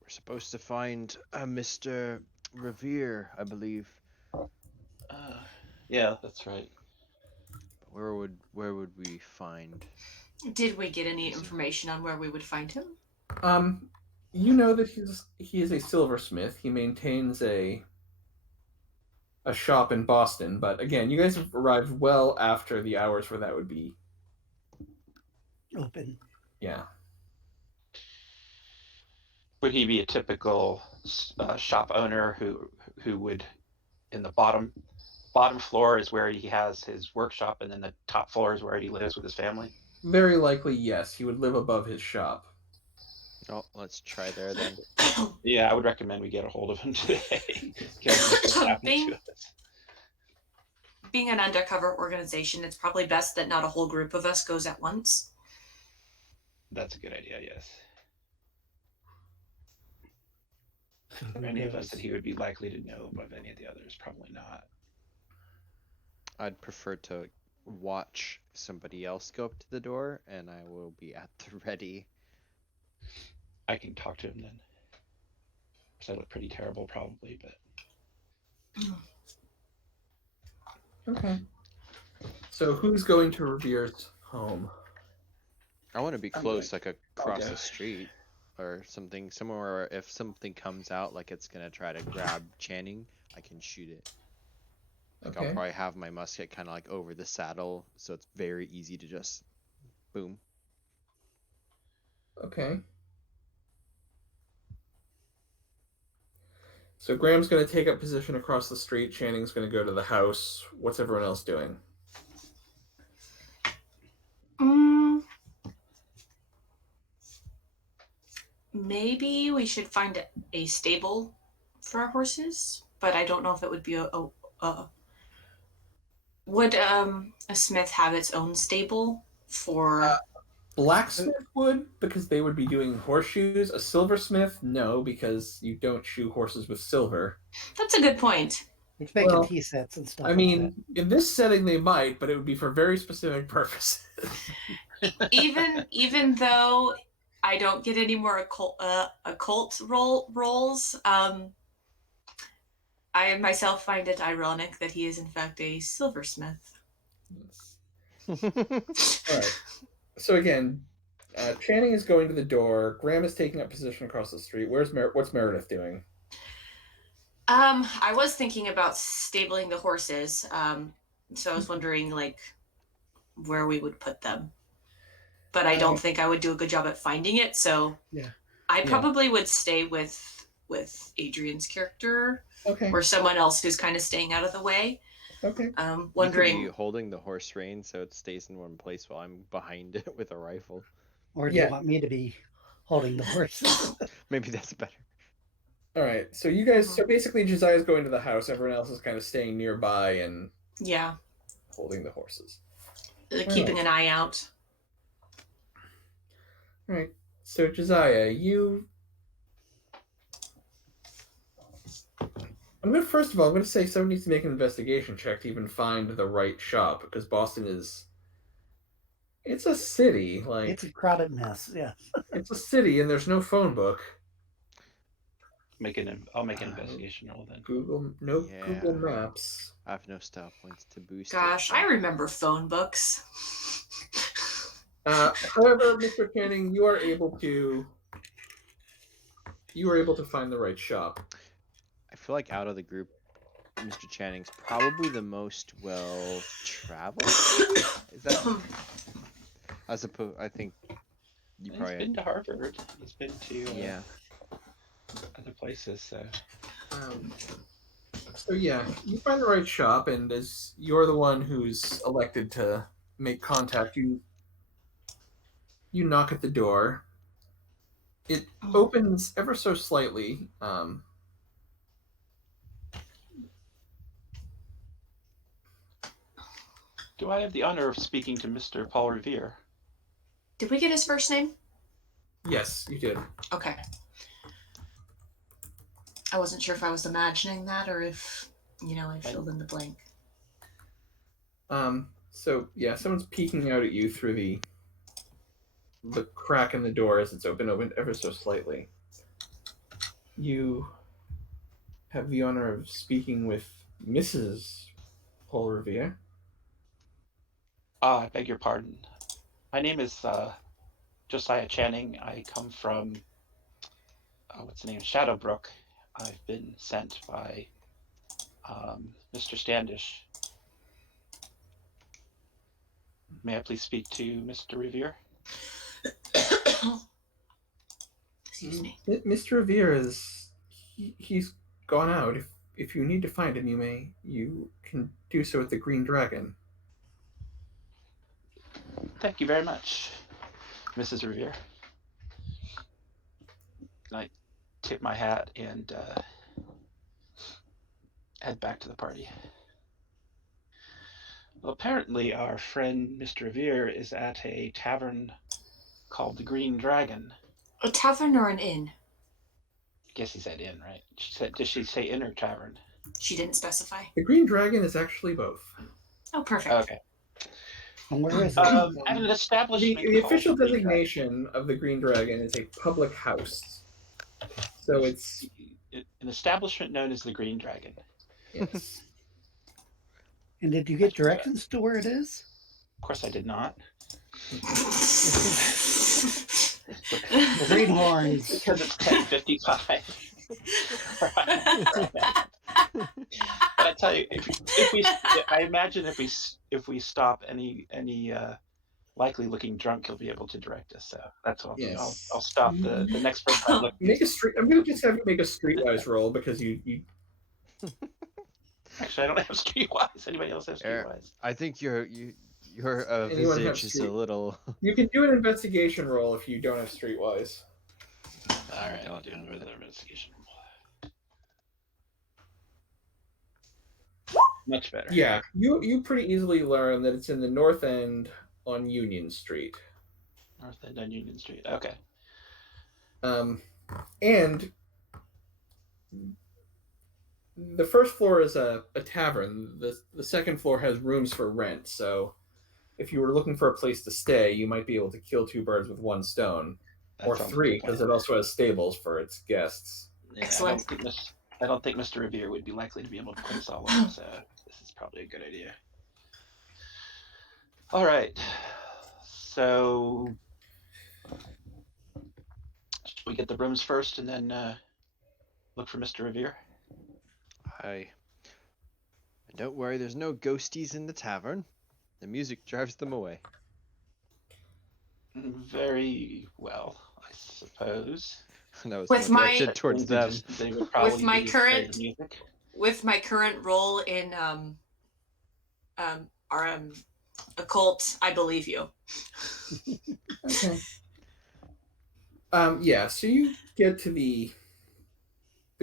We're supposed to find a Mr. Revere, I believe. Yeah, that's right. But where would we find? Did we get any information on where we would find him? You know that he is a silversmith. He maintains a shop in Boston, but again, you guys have arrived well after the hours where that would be Open. Yeah. Would he be a typical shop owner who would, in the bottom floor is where he has his workshop, and then the top floor is where he lives with his family? Very likely, yes. He would live above his shop. Oh, let's try there then. Yeah, I would recommend we get a hold of him today. Being an undercover organization, it's probably best that not a whole group of us goes at once. That's a good idea, yes. So who Any of us knows? that he would be likely to know of any of the others? Probably not. I'd prefer to watch somebody else go up to the door, and I will be at the ready. I can talk to him then. So I look pretty terrible, probably, but Okay. So who's going to Revere's home? I want to be I'm close, like, like across go. the street or something, somewhere where if something comes out like it's gonna try to grab Channing, I can shoot it. Like Okay. I'll probably have my musket kind of like over the saddle, so it's very easy to just boom. Okay. So Graham's going to take up position across the street. Channing's going to go to the house. What's everyone else doing? Maybe we should find a stable for our horses, but I don't know if it would be would a smith have its own stable for Blacksmith would, because they would be doing horseshoes. A silversmith, no, because you don't shoe horses with silver. That's a good point. It's making Well, tea sets and stuff. I mean, in this setting they might, but it would be for very specific purposes. even though I don't get any more occult roles, I myself find it ironic that he is in fact a silversmith. All right. So again, Channing is going to the door. Graham is taking up position across the street. What's Meredith doing? I was thinking about stabling the horses. So I was wondering like where we would put them. But I don't think I would do a good job at finding it, so Yeah. I probably would stay with Adrian's character, Okay. or someone else who's kind of staying out of the way. Okay. Wondering. You could be holding the horse rein so it stays in one place while I'm behind it with a rifle. Or do you want me to be holding the horses? Maybe that's better. All right. So you guys. So basically, Josiah's going to the house. Everyone else is kind of staying nearby and holding the horses. Keeping an eye out. All right. So Josiah, first of all, I'm going to say someone needs to make an investigation check to even find the right shop, because Boston it's a city. Like, it's a crowded mess. Yeah. it's a city, and there's no phone book. I'll make an investigation roll then. Google Maps. I have no style points to boost. Gosh, I remember phone books. However, Mr. Canning, you are able to find the right shop. I feel like out of the group, Mr. Channing's probably the most well traveled. Is that? I suppose. I think you He's probably. been to Harvard. He's been to other places. So yeah, you find the right shop, and as you're the one who's elected to make contact, you knock at the door. It opens ever so slightly. Do I have the honor of speaking to Mr. Paul Revere? Did we get his first name? Yes, you did. Okay. I wasn't sure if I was imagining that or if, I filled in the blank. So yeah, someone's peeking out at you through the crack in the door as it's opened ever so slightly. You have the honor of speaking with Mrs. Paul Revere. I beg your pardon. My name is Josiah Channing. I come from Shadowbrook. I've been sent by Mr. Standish. May I please speak to Mr. Revere? Excuse me. Mr. Revere he's gone out. If you need to find him, you can do so at the Green Dragon. Thank you very much, Mrs. Revere. I tip my hat and head back to the party. Well, apparently our friend Mr. Revere is at a tavern called the Green Dragon. A tavern or an inn? I guess he said inn, right? Did she say inn or tavern? She didn't specify. The Green Dragon is actually both. Oh, perfect. Okay. And where is it? At an establishment. The official designation of the Green Dragon is a public house. So it's an establishment known as the Green Dragon. Yes. And did you get directions to where it is? Of course I did not. Greenhorns. Because it's 10:55. But I tell you, I imagine if we stop any likely looking drunk, he'll be able to direct us. So that's what I'll do. I'll stop the next person I look. I'm going to just have you make a streetwise roll because you. Actually, I don't have streetwise. Anybody else have streetwise? I think your visage is a little. You can do an investigation roll if you don't have streetwise. All right, I'll do another investigation roll. Much better. Yeah, you pretty easily learn that it's in the North End on Union Street. North End on Union Street. Okay. And the first floor is a tavern. The second floor has rooms for rent. So if you were looking for a place to stay, you might be able to kill two birds with one stone, or three, because it also has stables for its guests. Yeah, Excellent. I don't think Mr. Revere would be likely to be able to put us all up, so this is probably a good idea. All right. So should we get the rooms first and then look for Mr. Revere? And don't worry, there's no ghosties in the tavern. The music drives them away. Very well, I suppose. That was With directed towards them. They would probably With my be current- afraid of music. With my current role in occult, I believe you. Okay. Yeah. So you get to the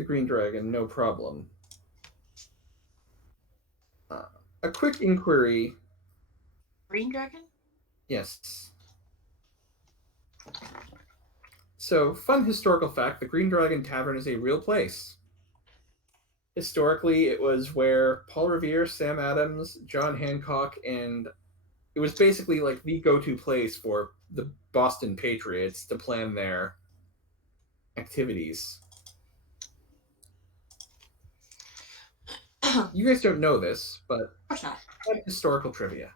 Green Dragon, no problem. A quick inquiry. Green Dragon? Yes. So, fun historical fact, the Green Dragon Tavern is a real place. Historically, it was where Paul Revere, Sam Adams, John Hancock, and it was basically like the go-to place for the Boston Patriots to plan their activities. you guys don't know this, but Of course not. historical trivia.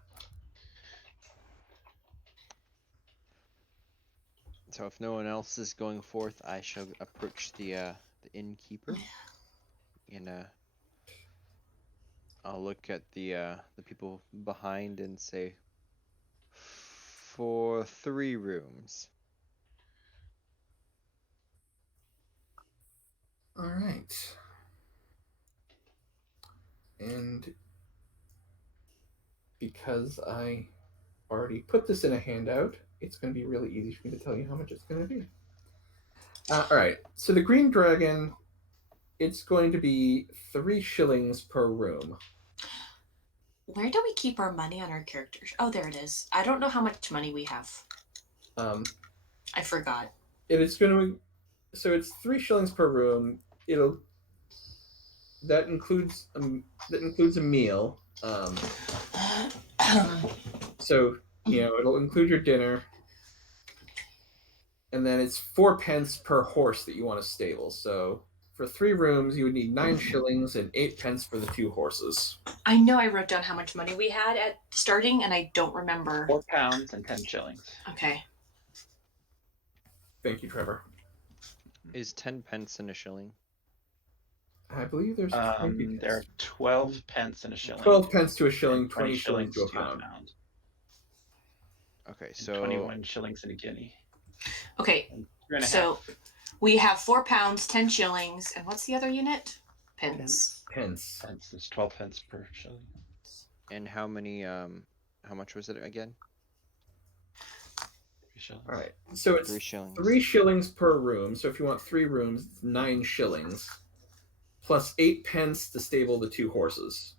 So if no one else is going forth, I shall approach the innkeeper, and I'll look at the people behind and say, for 3 rooms. All right. And because I already put this in a handout, it's going to be really easy for me to tell you how much it's going to be. All right. So the Green Dragon, it's going to be 3 shillings per room. Where do we keep our money on our characters? Oh, there it is. I don't know how much money we have. I forgot. It is going to. So it's 3 shillings per room. That includes a meal. So it'll include your dinner, and then it's 4 pence per horse that you want to stable. So for 3 rooms, you would need 9 shillings and 8 pence for the 2 horses. I know I wrote down how much money we had at starting, and I don't remember. 4 pounds and 10 shillings. Okay. Thank you, Trevor. Is 10 pence in a shilling? I believe there's there are 12 pence in a shilling. 12 pence to a shilling, 20 20 shillings to a pound. Okay, so 21 shillings in a guinea. Okay, so we have 4 pounds, 10 shillings, and what's the other unit? Pence. Pence. There's 12 pence per shilling. And how much was it again? 3 shillings. All right, so it's 3 shillings. 3 shillings per room. So if you want 3 rooms, it's 9 shillings. Plus 8 pence to stable the 2 horses.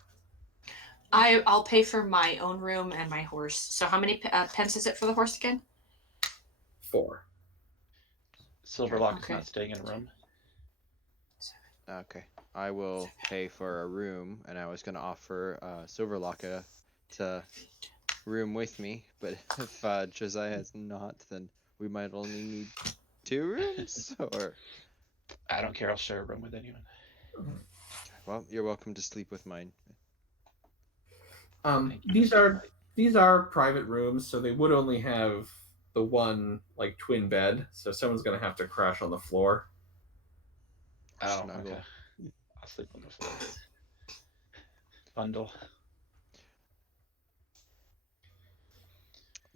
I'll pay for my own room and my horse. So how many pence is it for the horse again? 4. Silverlock is not staying in a room. Okay, I will pay for a room, and I was gonna offer Silverlock to room with me, but if Josiah is not, then we might only need 2 rooms. Or I don't care. I'll share a room with anyone. well, you're welcome to sleep with mine. These are private rooms, so they would only have the one twin bed. So someone's gonna have to crash on the floor. Oh, Snuggle. okay. I'll sleep on the floor. Bundle.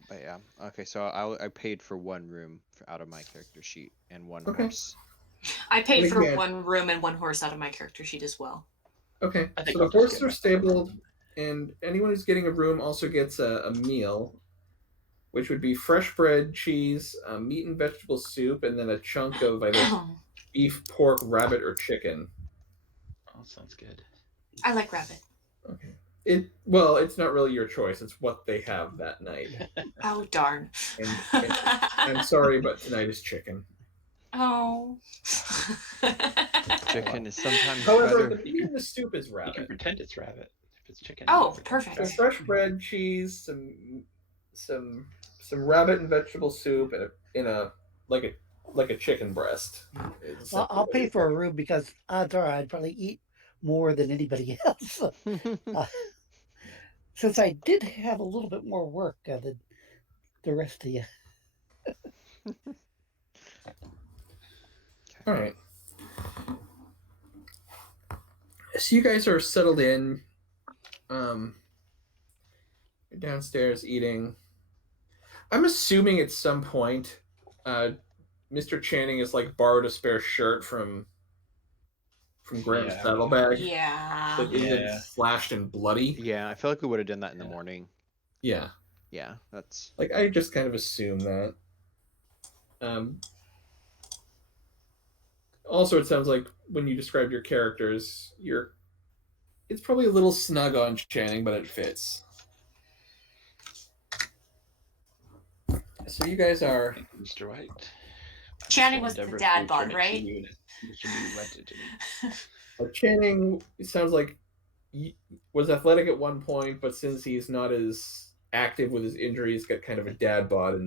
But yeah, okay. So I paid for 1 room out of my character sheet and 1 Okay. horse. I paid for 1 room and 1 horse out of my character sheet as well. Okay, I think so I'll the just horses get are my stabled, and anyone who's getting a room also gets a meal, which would be fresh bread, cheese, meat and vegetable soup, and then a chunk of either beef, pork, rabbit, or chicken. Oh, sounds good. I like rabbit. Okay. It's not really your choice. It's what they have that night. Oh, darn. And I'm sorry, but tonight is chicken. Oh. Chicken is sometimes However, better. the meat in the soup is You can rabbit. pretend it's rabbit. If it's chicken. Oh, you can pretend perfect. So it's fresh bread, cheese, some rabbit and vegetable soup, and in a chicken breast. Well, I'll pay for a room because odds are I'd probably eat more than anybody else. Since I did have a little bit more work than the rest of you. All right. So you guys are settled in. You're downstairs eating. I'm assuming at some point, Mr. Channing has borrowed a spare shirt from Graham's saddlebag. Yeah. That isn't slashed and bloody. Yeah, I feel like we would have done that in the morning. Yeah. Yeah, that's I just kind of assume that. Also, it sounds like when you described your characters, it's probably a little snug on Channing, but it fits. So you guys are. Mr. White. Channing was the dad bod, right? Channing, it sounds like he was athletic at one point, but since he's not as active with his injuries, got kind of a dad bod,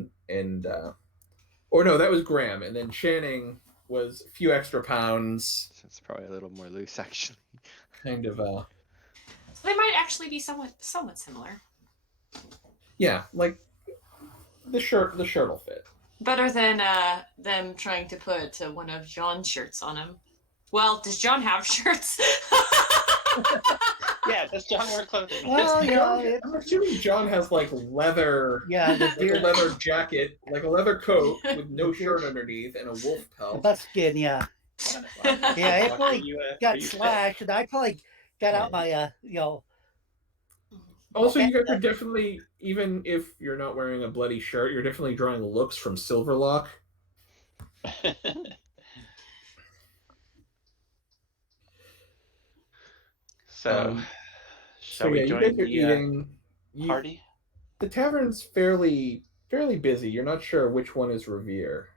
or no, that was Graham, and then Channing was a few extra pounds. probably a little more loose, actually. Kind of So they might actually be somewhat similar. Yeah, like the shirt will fit. Better than them trying to put one of John's shirts on him. Well, does John have shirts? Yeah, does John wear clothing? Well, I'm assuming John has like leather. Yeah, the like deer, a leather jacket, like a leather coat with no The deer- shirt underneath, and a wolf the pelt. buckskin. Yeah, yeah. It probably got slashed, and I probably got out my Also, you guys are definitely, even if you're not wearing a bloody shirt, you're definitely drawing looks from Silverlock. So, shall we you join guys are the eating. party? The tavern's fairly busy. You're not sure which one is Revere.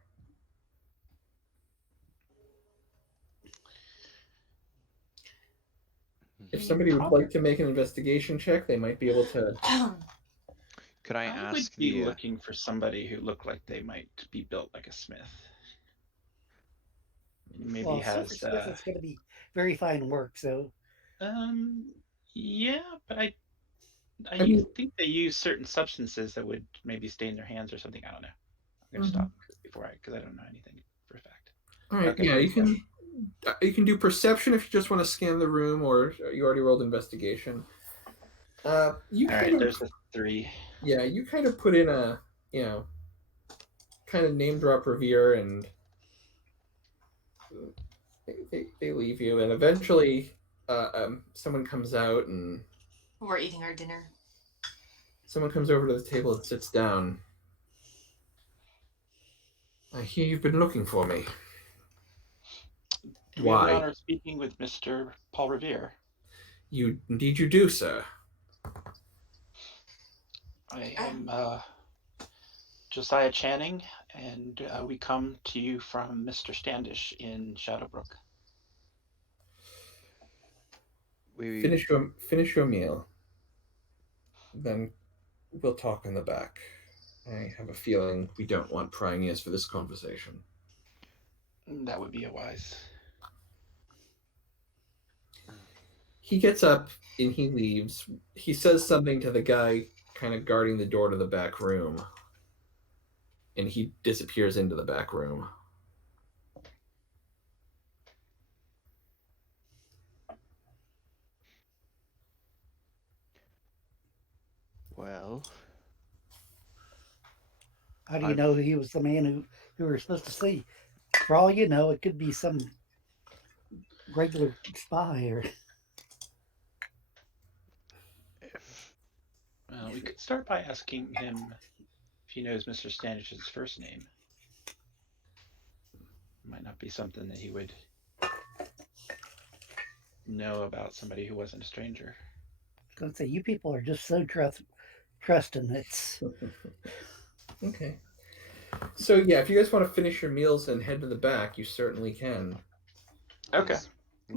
If somebody would like to make an investigation check, they might be able to. Could I I would ask be looking for somebody who looked like they might be built like a smith. Maybe well, has. silversmith is going to be very fine work. So. Yeah, but I mean, think they use certain substances that would maybe stain their hands or something. I don't know. I'm gonna stop before because I don't know anything for a fact. All right. Okay. Yeah, you can do perception if you just want to scan the room, or you already rolled investigation. All right, there's a 3. Yeah, you kind of put in a kind of name drop Revere, and they leave you, and eventually someone comes out, and we're eating our dinner. Someone comes over to the table and sits down. I hear you've been looking for me. Do we have the honor of speaking with Mr. Paul Revere? Indeed you do, sir. I am Josiah Channing, and we come to you from Mr. Standish in Shadowbrook. Finish your meal. Then we'll talk in the back. I have a feeling we don't want prying ears for this conversation. That would be a wise. He gets up and he leaves. He says something to the guy kind of guarding the door to the back room. And he disappears into the back room. Well, how do you know he was the man who we were supposed to see? For all you know, it could be some regular spy or. Well, we could start by asking him if he knows Mr. Standish's first name. Might not be something that he would know about somebody who wasn't a stranger. I was going to say, you people are just so trusting. It's okay. So yeah, if you guys want to finish your meals and head to the back, you certainly can. Okay.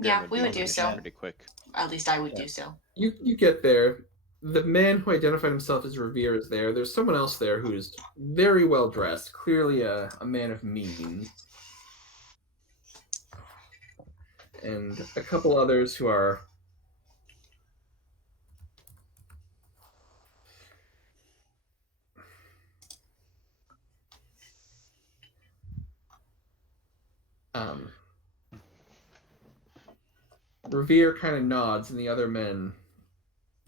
Yeah, we would do so. Pretty quick. At least I would do so. You get there. The man who identified himself as Revere is there. There's someone else there who's very well dressed, clearly a man of means. And a couple others who are Revere kind of nods, and the other men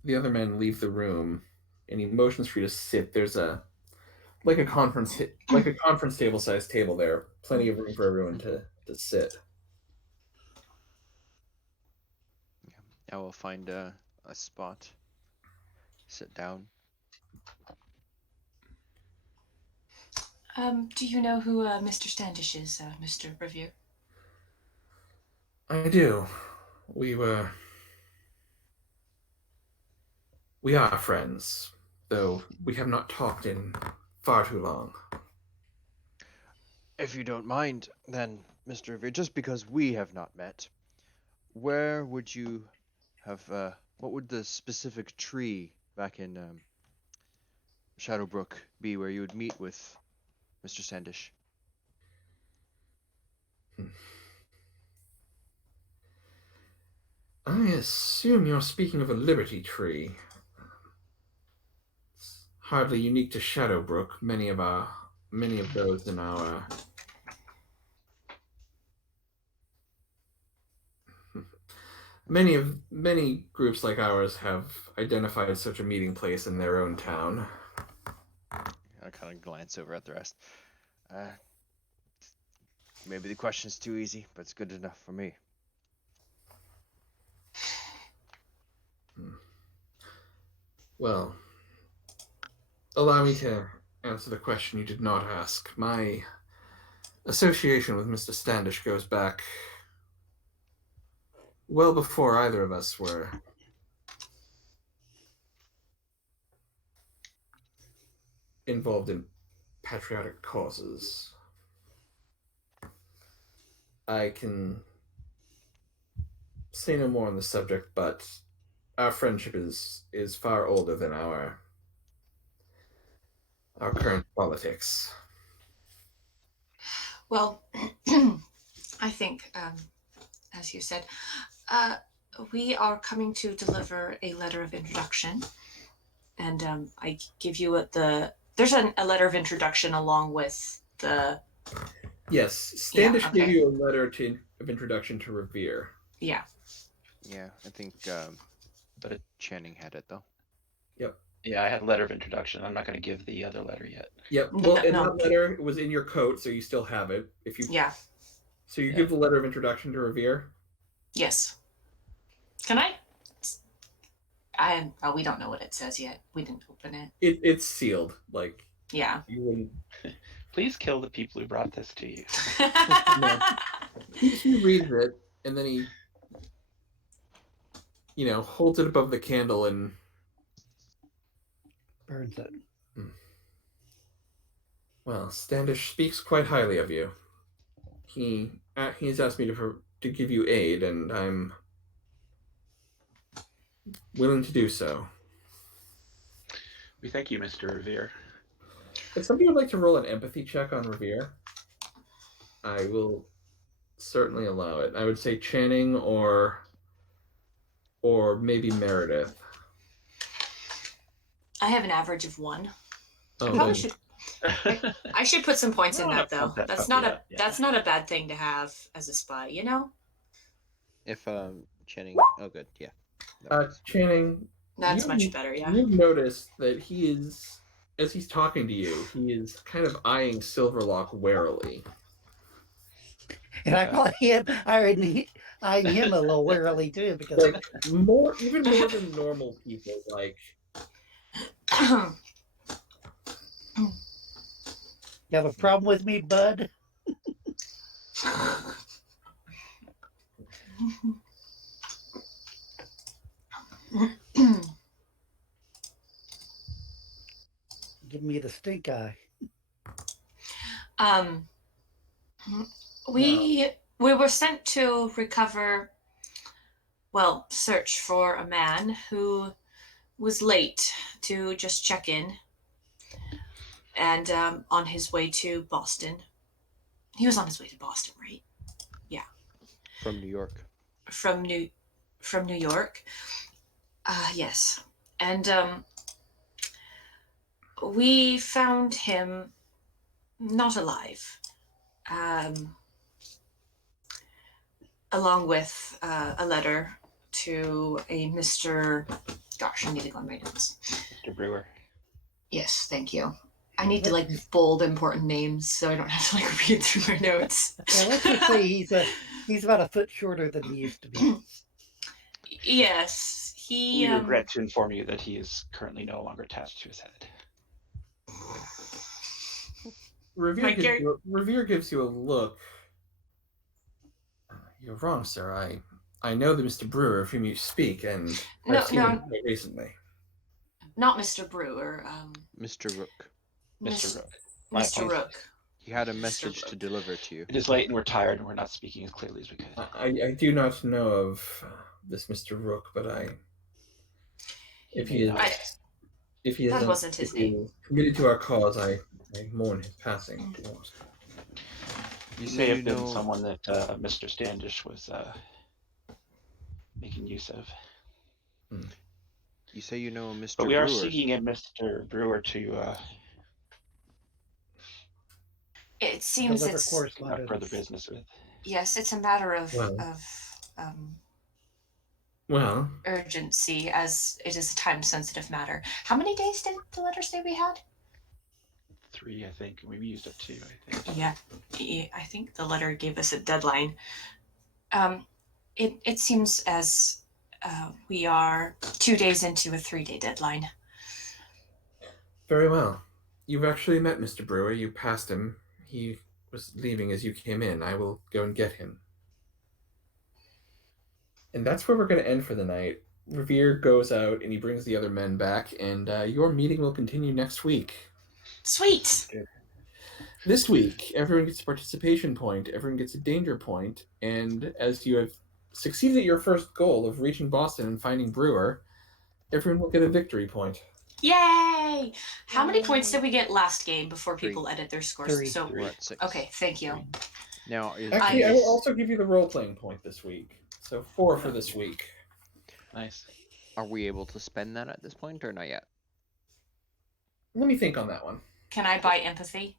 leave the room, and he motions for you to sit. There's a conference table sized table there, plenty of room for everyone to sit. I will find a spot. Sit down. Do you know who Mr. Standish is, Mr. Revere? I do. We are friends, though we have not talked in far too long. If you don't mind, then, Mr. Revere, just because we have not met, where would you have, what would the specific tree back in Shadowbrook be where you would meet with Mr. Standish? I assume you're speaking of a Liberty Tree. It's hardly unique to Shadowbrook. Many of those in our many groups like ours have identified such a meeting place in their own town. I kind of glance over at the rest. Maybe the question's too easy, but it's good enough for me. Well, allow me to answer the question you did not ask. My association with Mr. Standish goes back well before either of us were involved in patriotic causes. I can say no more on the subject, but our friendship is far older than our current politics. Well, I think, as you said, we are coming to deliver a letter of introduction, and I give you there's a letter of introduction along with the. Yes, Standish Yeah, okay. gave you a letter of introduction to Revere. Yeah. Yeah, I think But Channing had it though. Yep. yeah, I had a letter of introduction. I'm not going to give the other letter yet. Yep. No, Well, and no. that letter was in your coat, so you still have it. If you Yeah. So you give the letter of introduction to Revere? Yes. Can I? We don't know what it says yet. We didn't open it. It's sealed. Like, Yeah. you wouldn't. Please kill the people who brought this to you. No. He reads it, and then he, holds it above the candle and Burns it. Well, Standish speaks quite highly of you. He's asked me to give you aid, and I'm willing to do so. We thank you, Mr. Revere. If somebody would like to roll an empathy check on Revere, I will certainly allow it. I would say Channing or maybe Meredith. I have an average of 1. Oh, I probably should. I should put some points in that though. That That's puppy not up, yeah. that's not a bad thing to have as a spy, you know? If Channing, oh good, yeah. Channing, That's much better, yeah. You've noticed that he is, as he's talking to you, he is kind of eyeing Silverlock warily. And I probably eyeing him a little warily too, because Like even more than normal people. Like, you have a problem with me, bud? Give me the stink eye. We were sent to search for a man who was late to just check in, and on his way to Boston. He was on his way to Boston, right? Yeah. From New York. From New York. Yes. And we found him not alive. Along with a letter to a Mr. Gosh, I need to go on my notes. Mr. Brewer. Yes, thank you. I need to bold important names so I don't have to read through my notes. Well, let's just say he's about a foot shorter than he used to be. Yes, he. We regret to inform you that he is currently no longer attached to his head. Revere gives you a look. You're wrong, sir. I know the Mr. Brewer of whom you speak, and I've seen him quite recently. Not Mr. Brewer. Mr. Rook. Mr. Rook. Mr. Rook. He had a message to deliver to you. It is late and we're tired and we're not speaking as clearly as we could. I do not know of this Mr. Rook, but if he wasn't his name. Committed to our cause, I mourn his passing. You may have been someone that Mr. Standish was making use of. You say you know Mr. But we are Brewer. seeking a Mr. Brewer to It seems Deliver it's conduct correspondence. further business with. yes, it's a matter of Well. um, Well, urgency, as it is a time-sensitive matter. How many days did the letter say we had? 3, I think. We used up 2, I think. Yeah, I think the letter gave us a deadline. It seems as we are 2 days into a 3-day deadline. very well. You've actually met Mr. Brewer. You passed him. He was leaving as you came in. I will go and get him. And that's where we're going to end for the night. Revere goes out and he brings the other men back, and your meeting will continue next week. Sweet! This week, everyone gets a participation point, everyone gets a danger point, and as you have succeeded at your first goal of reaching Boston and finding Brewer, everyone will get a victory point. Yay! How many points did we get last game before 3. people edit their scores? 3. So, We're at 6. okay, thank you. Now, Actually, I will also give you the role-playing point this week. So 4 for this week. Nice. are we able to spend that at this point or not yet? Let me think on that one. Can I buy empathy?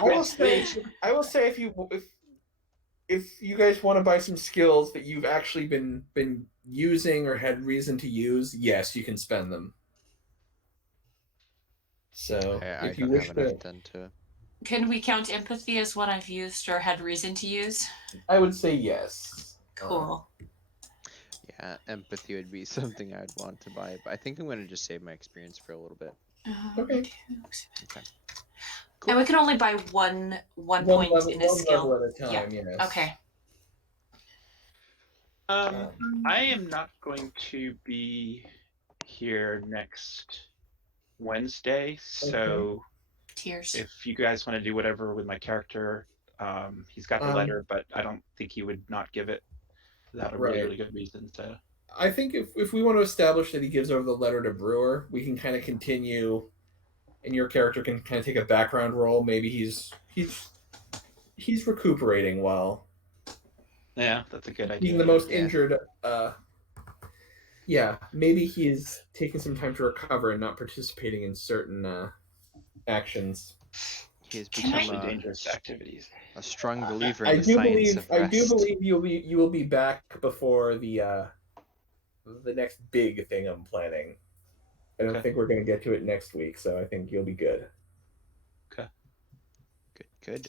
I will say if you guys want to buy some skills that you've actually been using or had reason to use, yes, you can spend them. So I if you don't wish have to, enough then to. Can we count empathy as one I've used or had reason to use? I would say yes. Cool. Yeah, empathy would be something I'd want to buy, but I think I'm gonna just save my experience for a little bit. Okay. Okay. And we can only buy one point level, in a skill. level at a time. Yes. Okay. I am not going to be here next Wednesday, so Tears. if you guys want to do whatever with my character, he's got the letter, but I don't think he would not give it without a really, really good reason. So I think if we want to establish that he gives over the letter to Brewer, we can kind of continue, and your character can kind of take a background role. Maybe he's recuperating while. Yeah, that's a good idea. Being the most injured, yeah, maybe he's taking some time to recover and not participating in certain actions. He has become dangerous activities. A strong believer in the science of rest. I do believe you will be back before the next big thing I'm planning. I don't think we're going to get to it next week, so I think you'll be good. Okay. Good.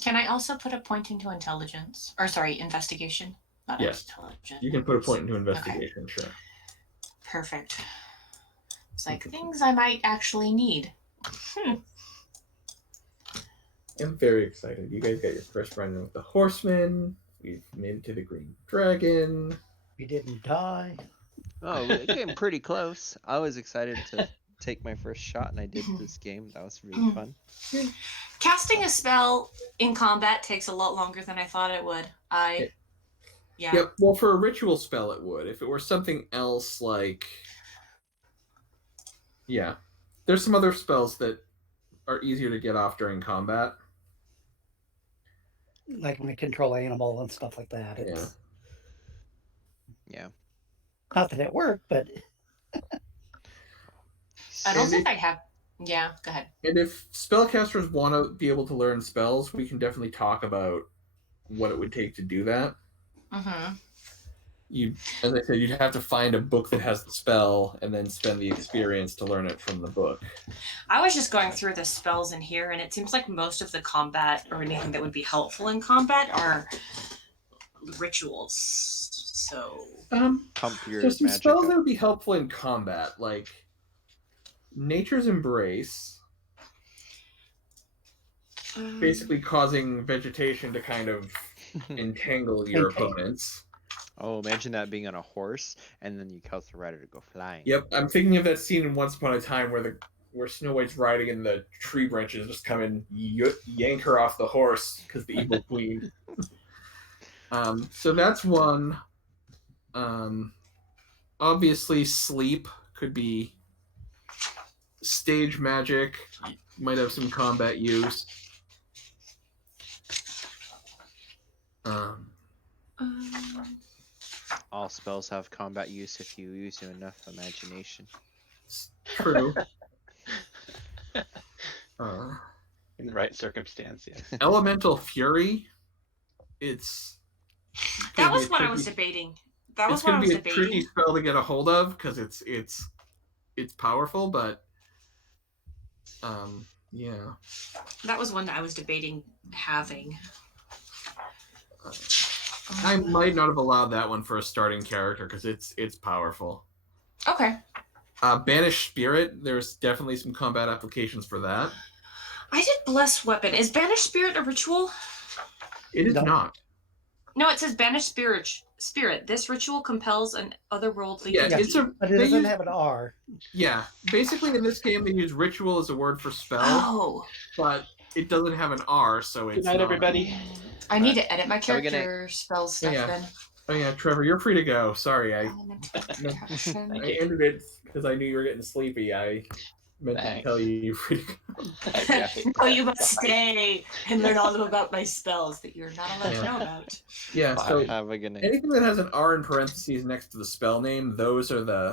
Can I also put a point into intelligence? Or sorry, investigation? Not yes. Intelligence. You can put a point into investigation, sure. Perfect. It's like things I might actually need. I'm very excited. You guys got your first run with the horseman. We've made it to the green dragon. We didn't die. Oh, we're getting pretty close. I was excited to take my first shot, and I did this game. That was really fun. Casting a spell in combat takes a lot longer than I thought it would. Yeah. Yep. Well, for a ritual spell, it would. If it were something else, like, yeah, there's some other spells that are easier to get off during combat. Like when I control animal and stuff like that. It's, yeah. Not that it worked, but I don't think I have. Yeah, go ahead. And if spellcasters want to be able to learn spells, we can definitely talk about what it would take to do that. Mm-hmm. As I said, you'd have to find a book that has the spell and then spend the experience to learn it from the book. I was just going through the spells in here, and it seems like most of the combat or anything that would be helpful in combat are rituals. So, pump your there's some magic spells up. that would be helpful in combat, like Nature's Embrace, basically causing vegetation to kind of entangle your opponents. Oh, imagine that being on a horse, and then you cause the rider to go flying. Yep, I'm thinking of that scene in Once Upon a Time where Snow White's riding and the tree branches just come and yank her off the horse because the evil queen. So that's one. Obviously, sleep could be stage magic. Might have some combat use. All spells have combat use if you use enough imagination. True. In the right circumstance, yes. Elemental Fury. That was what I was debating. That was what I was debating. It's going to be a tricky spell to get a hold of because it's powerful, but yeah. That was one that I was debating having. I might not have allowed that one for a starting character because it's powerful. Okay. Banished Spirit. There's definitely some combat applications for that. I did Blessed Weapon. Is Banished Spirit a ritual? It is not. No, it says Banished Spirit. This ritual compels an otherworldly entity. But it doesn't have an R. Yeah. Basically, in this game, they use ritual as a word for spell. Oh. But it doesn't have an R, so it's Good night, everybody. I need to edit my character spell stuff then. Oh yeah, Trevor, you're free to go. Sorry, I ended it because I knew you were getting sleepy. I meant to tell you you're free to go. Oh, you must stay and learn all about my spells that you're not allowed to know about. Yeah, so have a good night. Anything that has an R in parentheses next to the spell name, those are the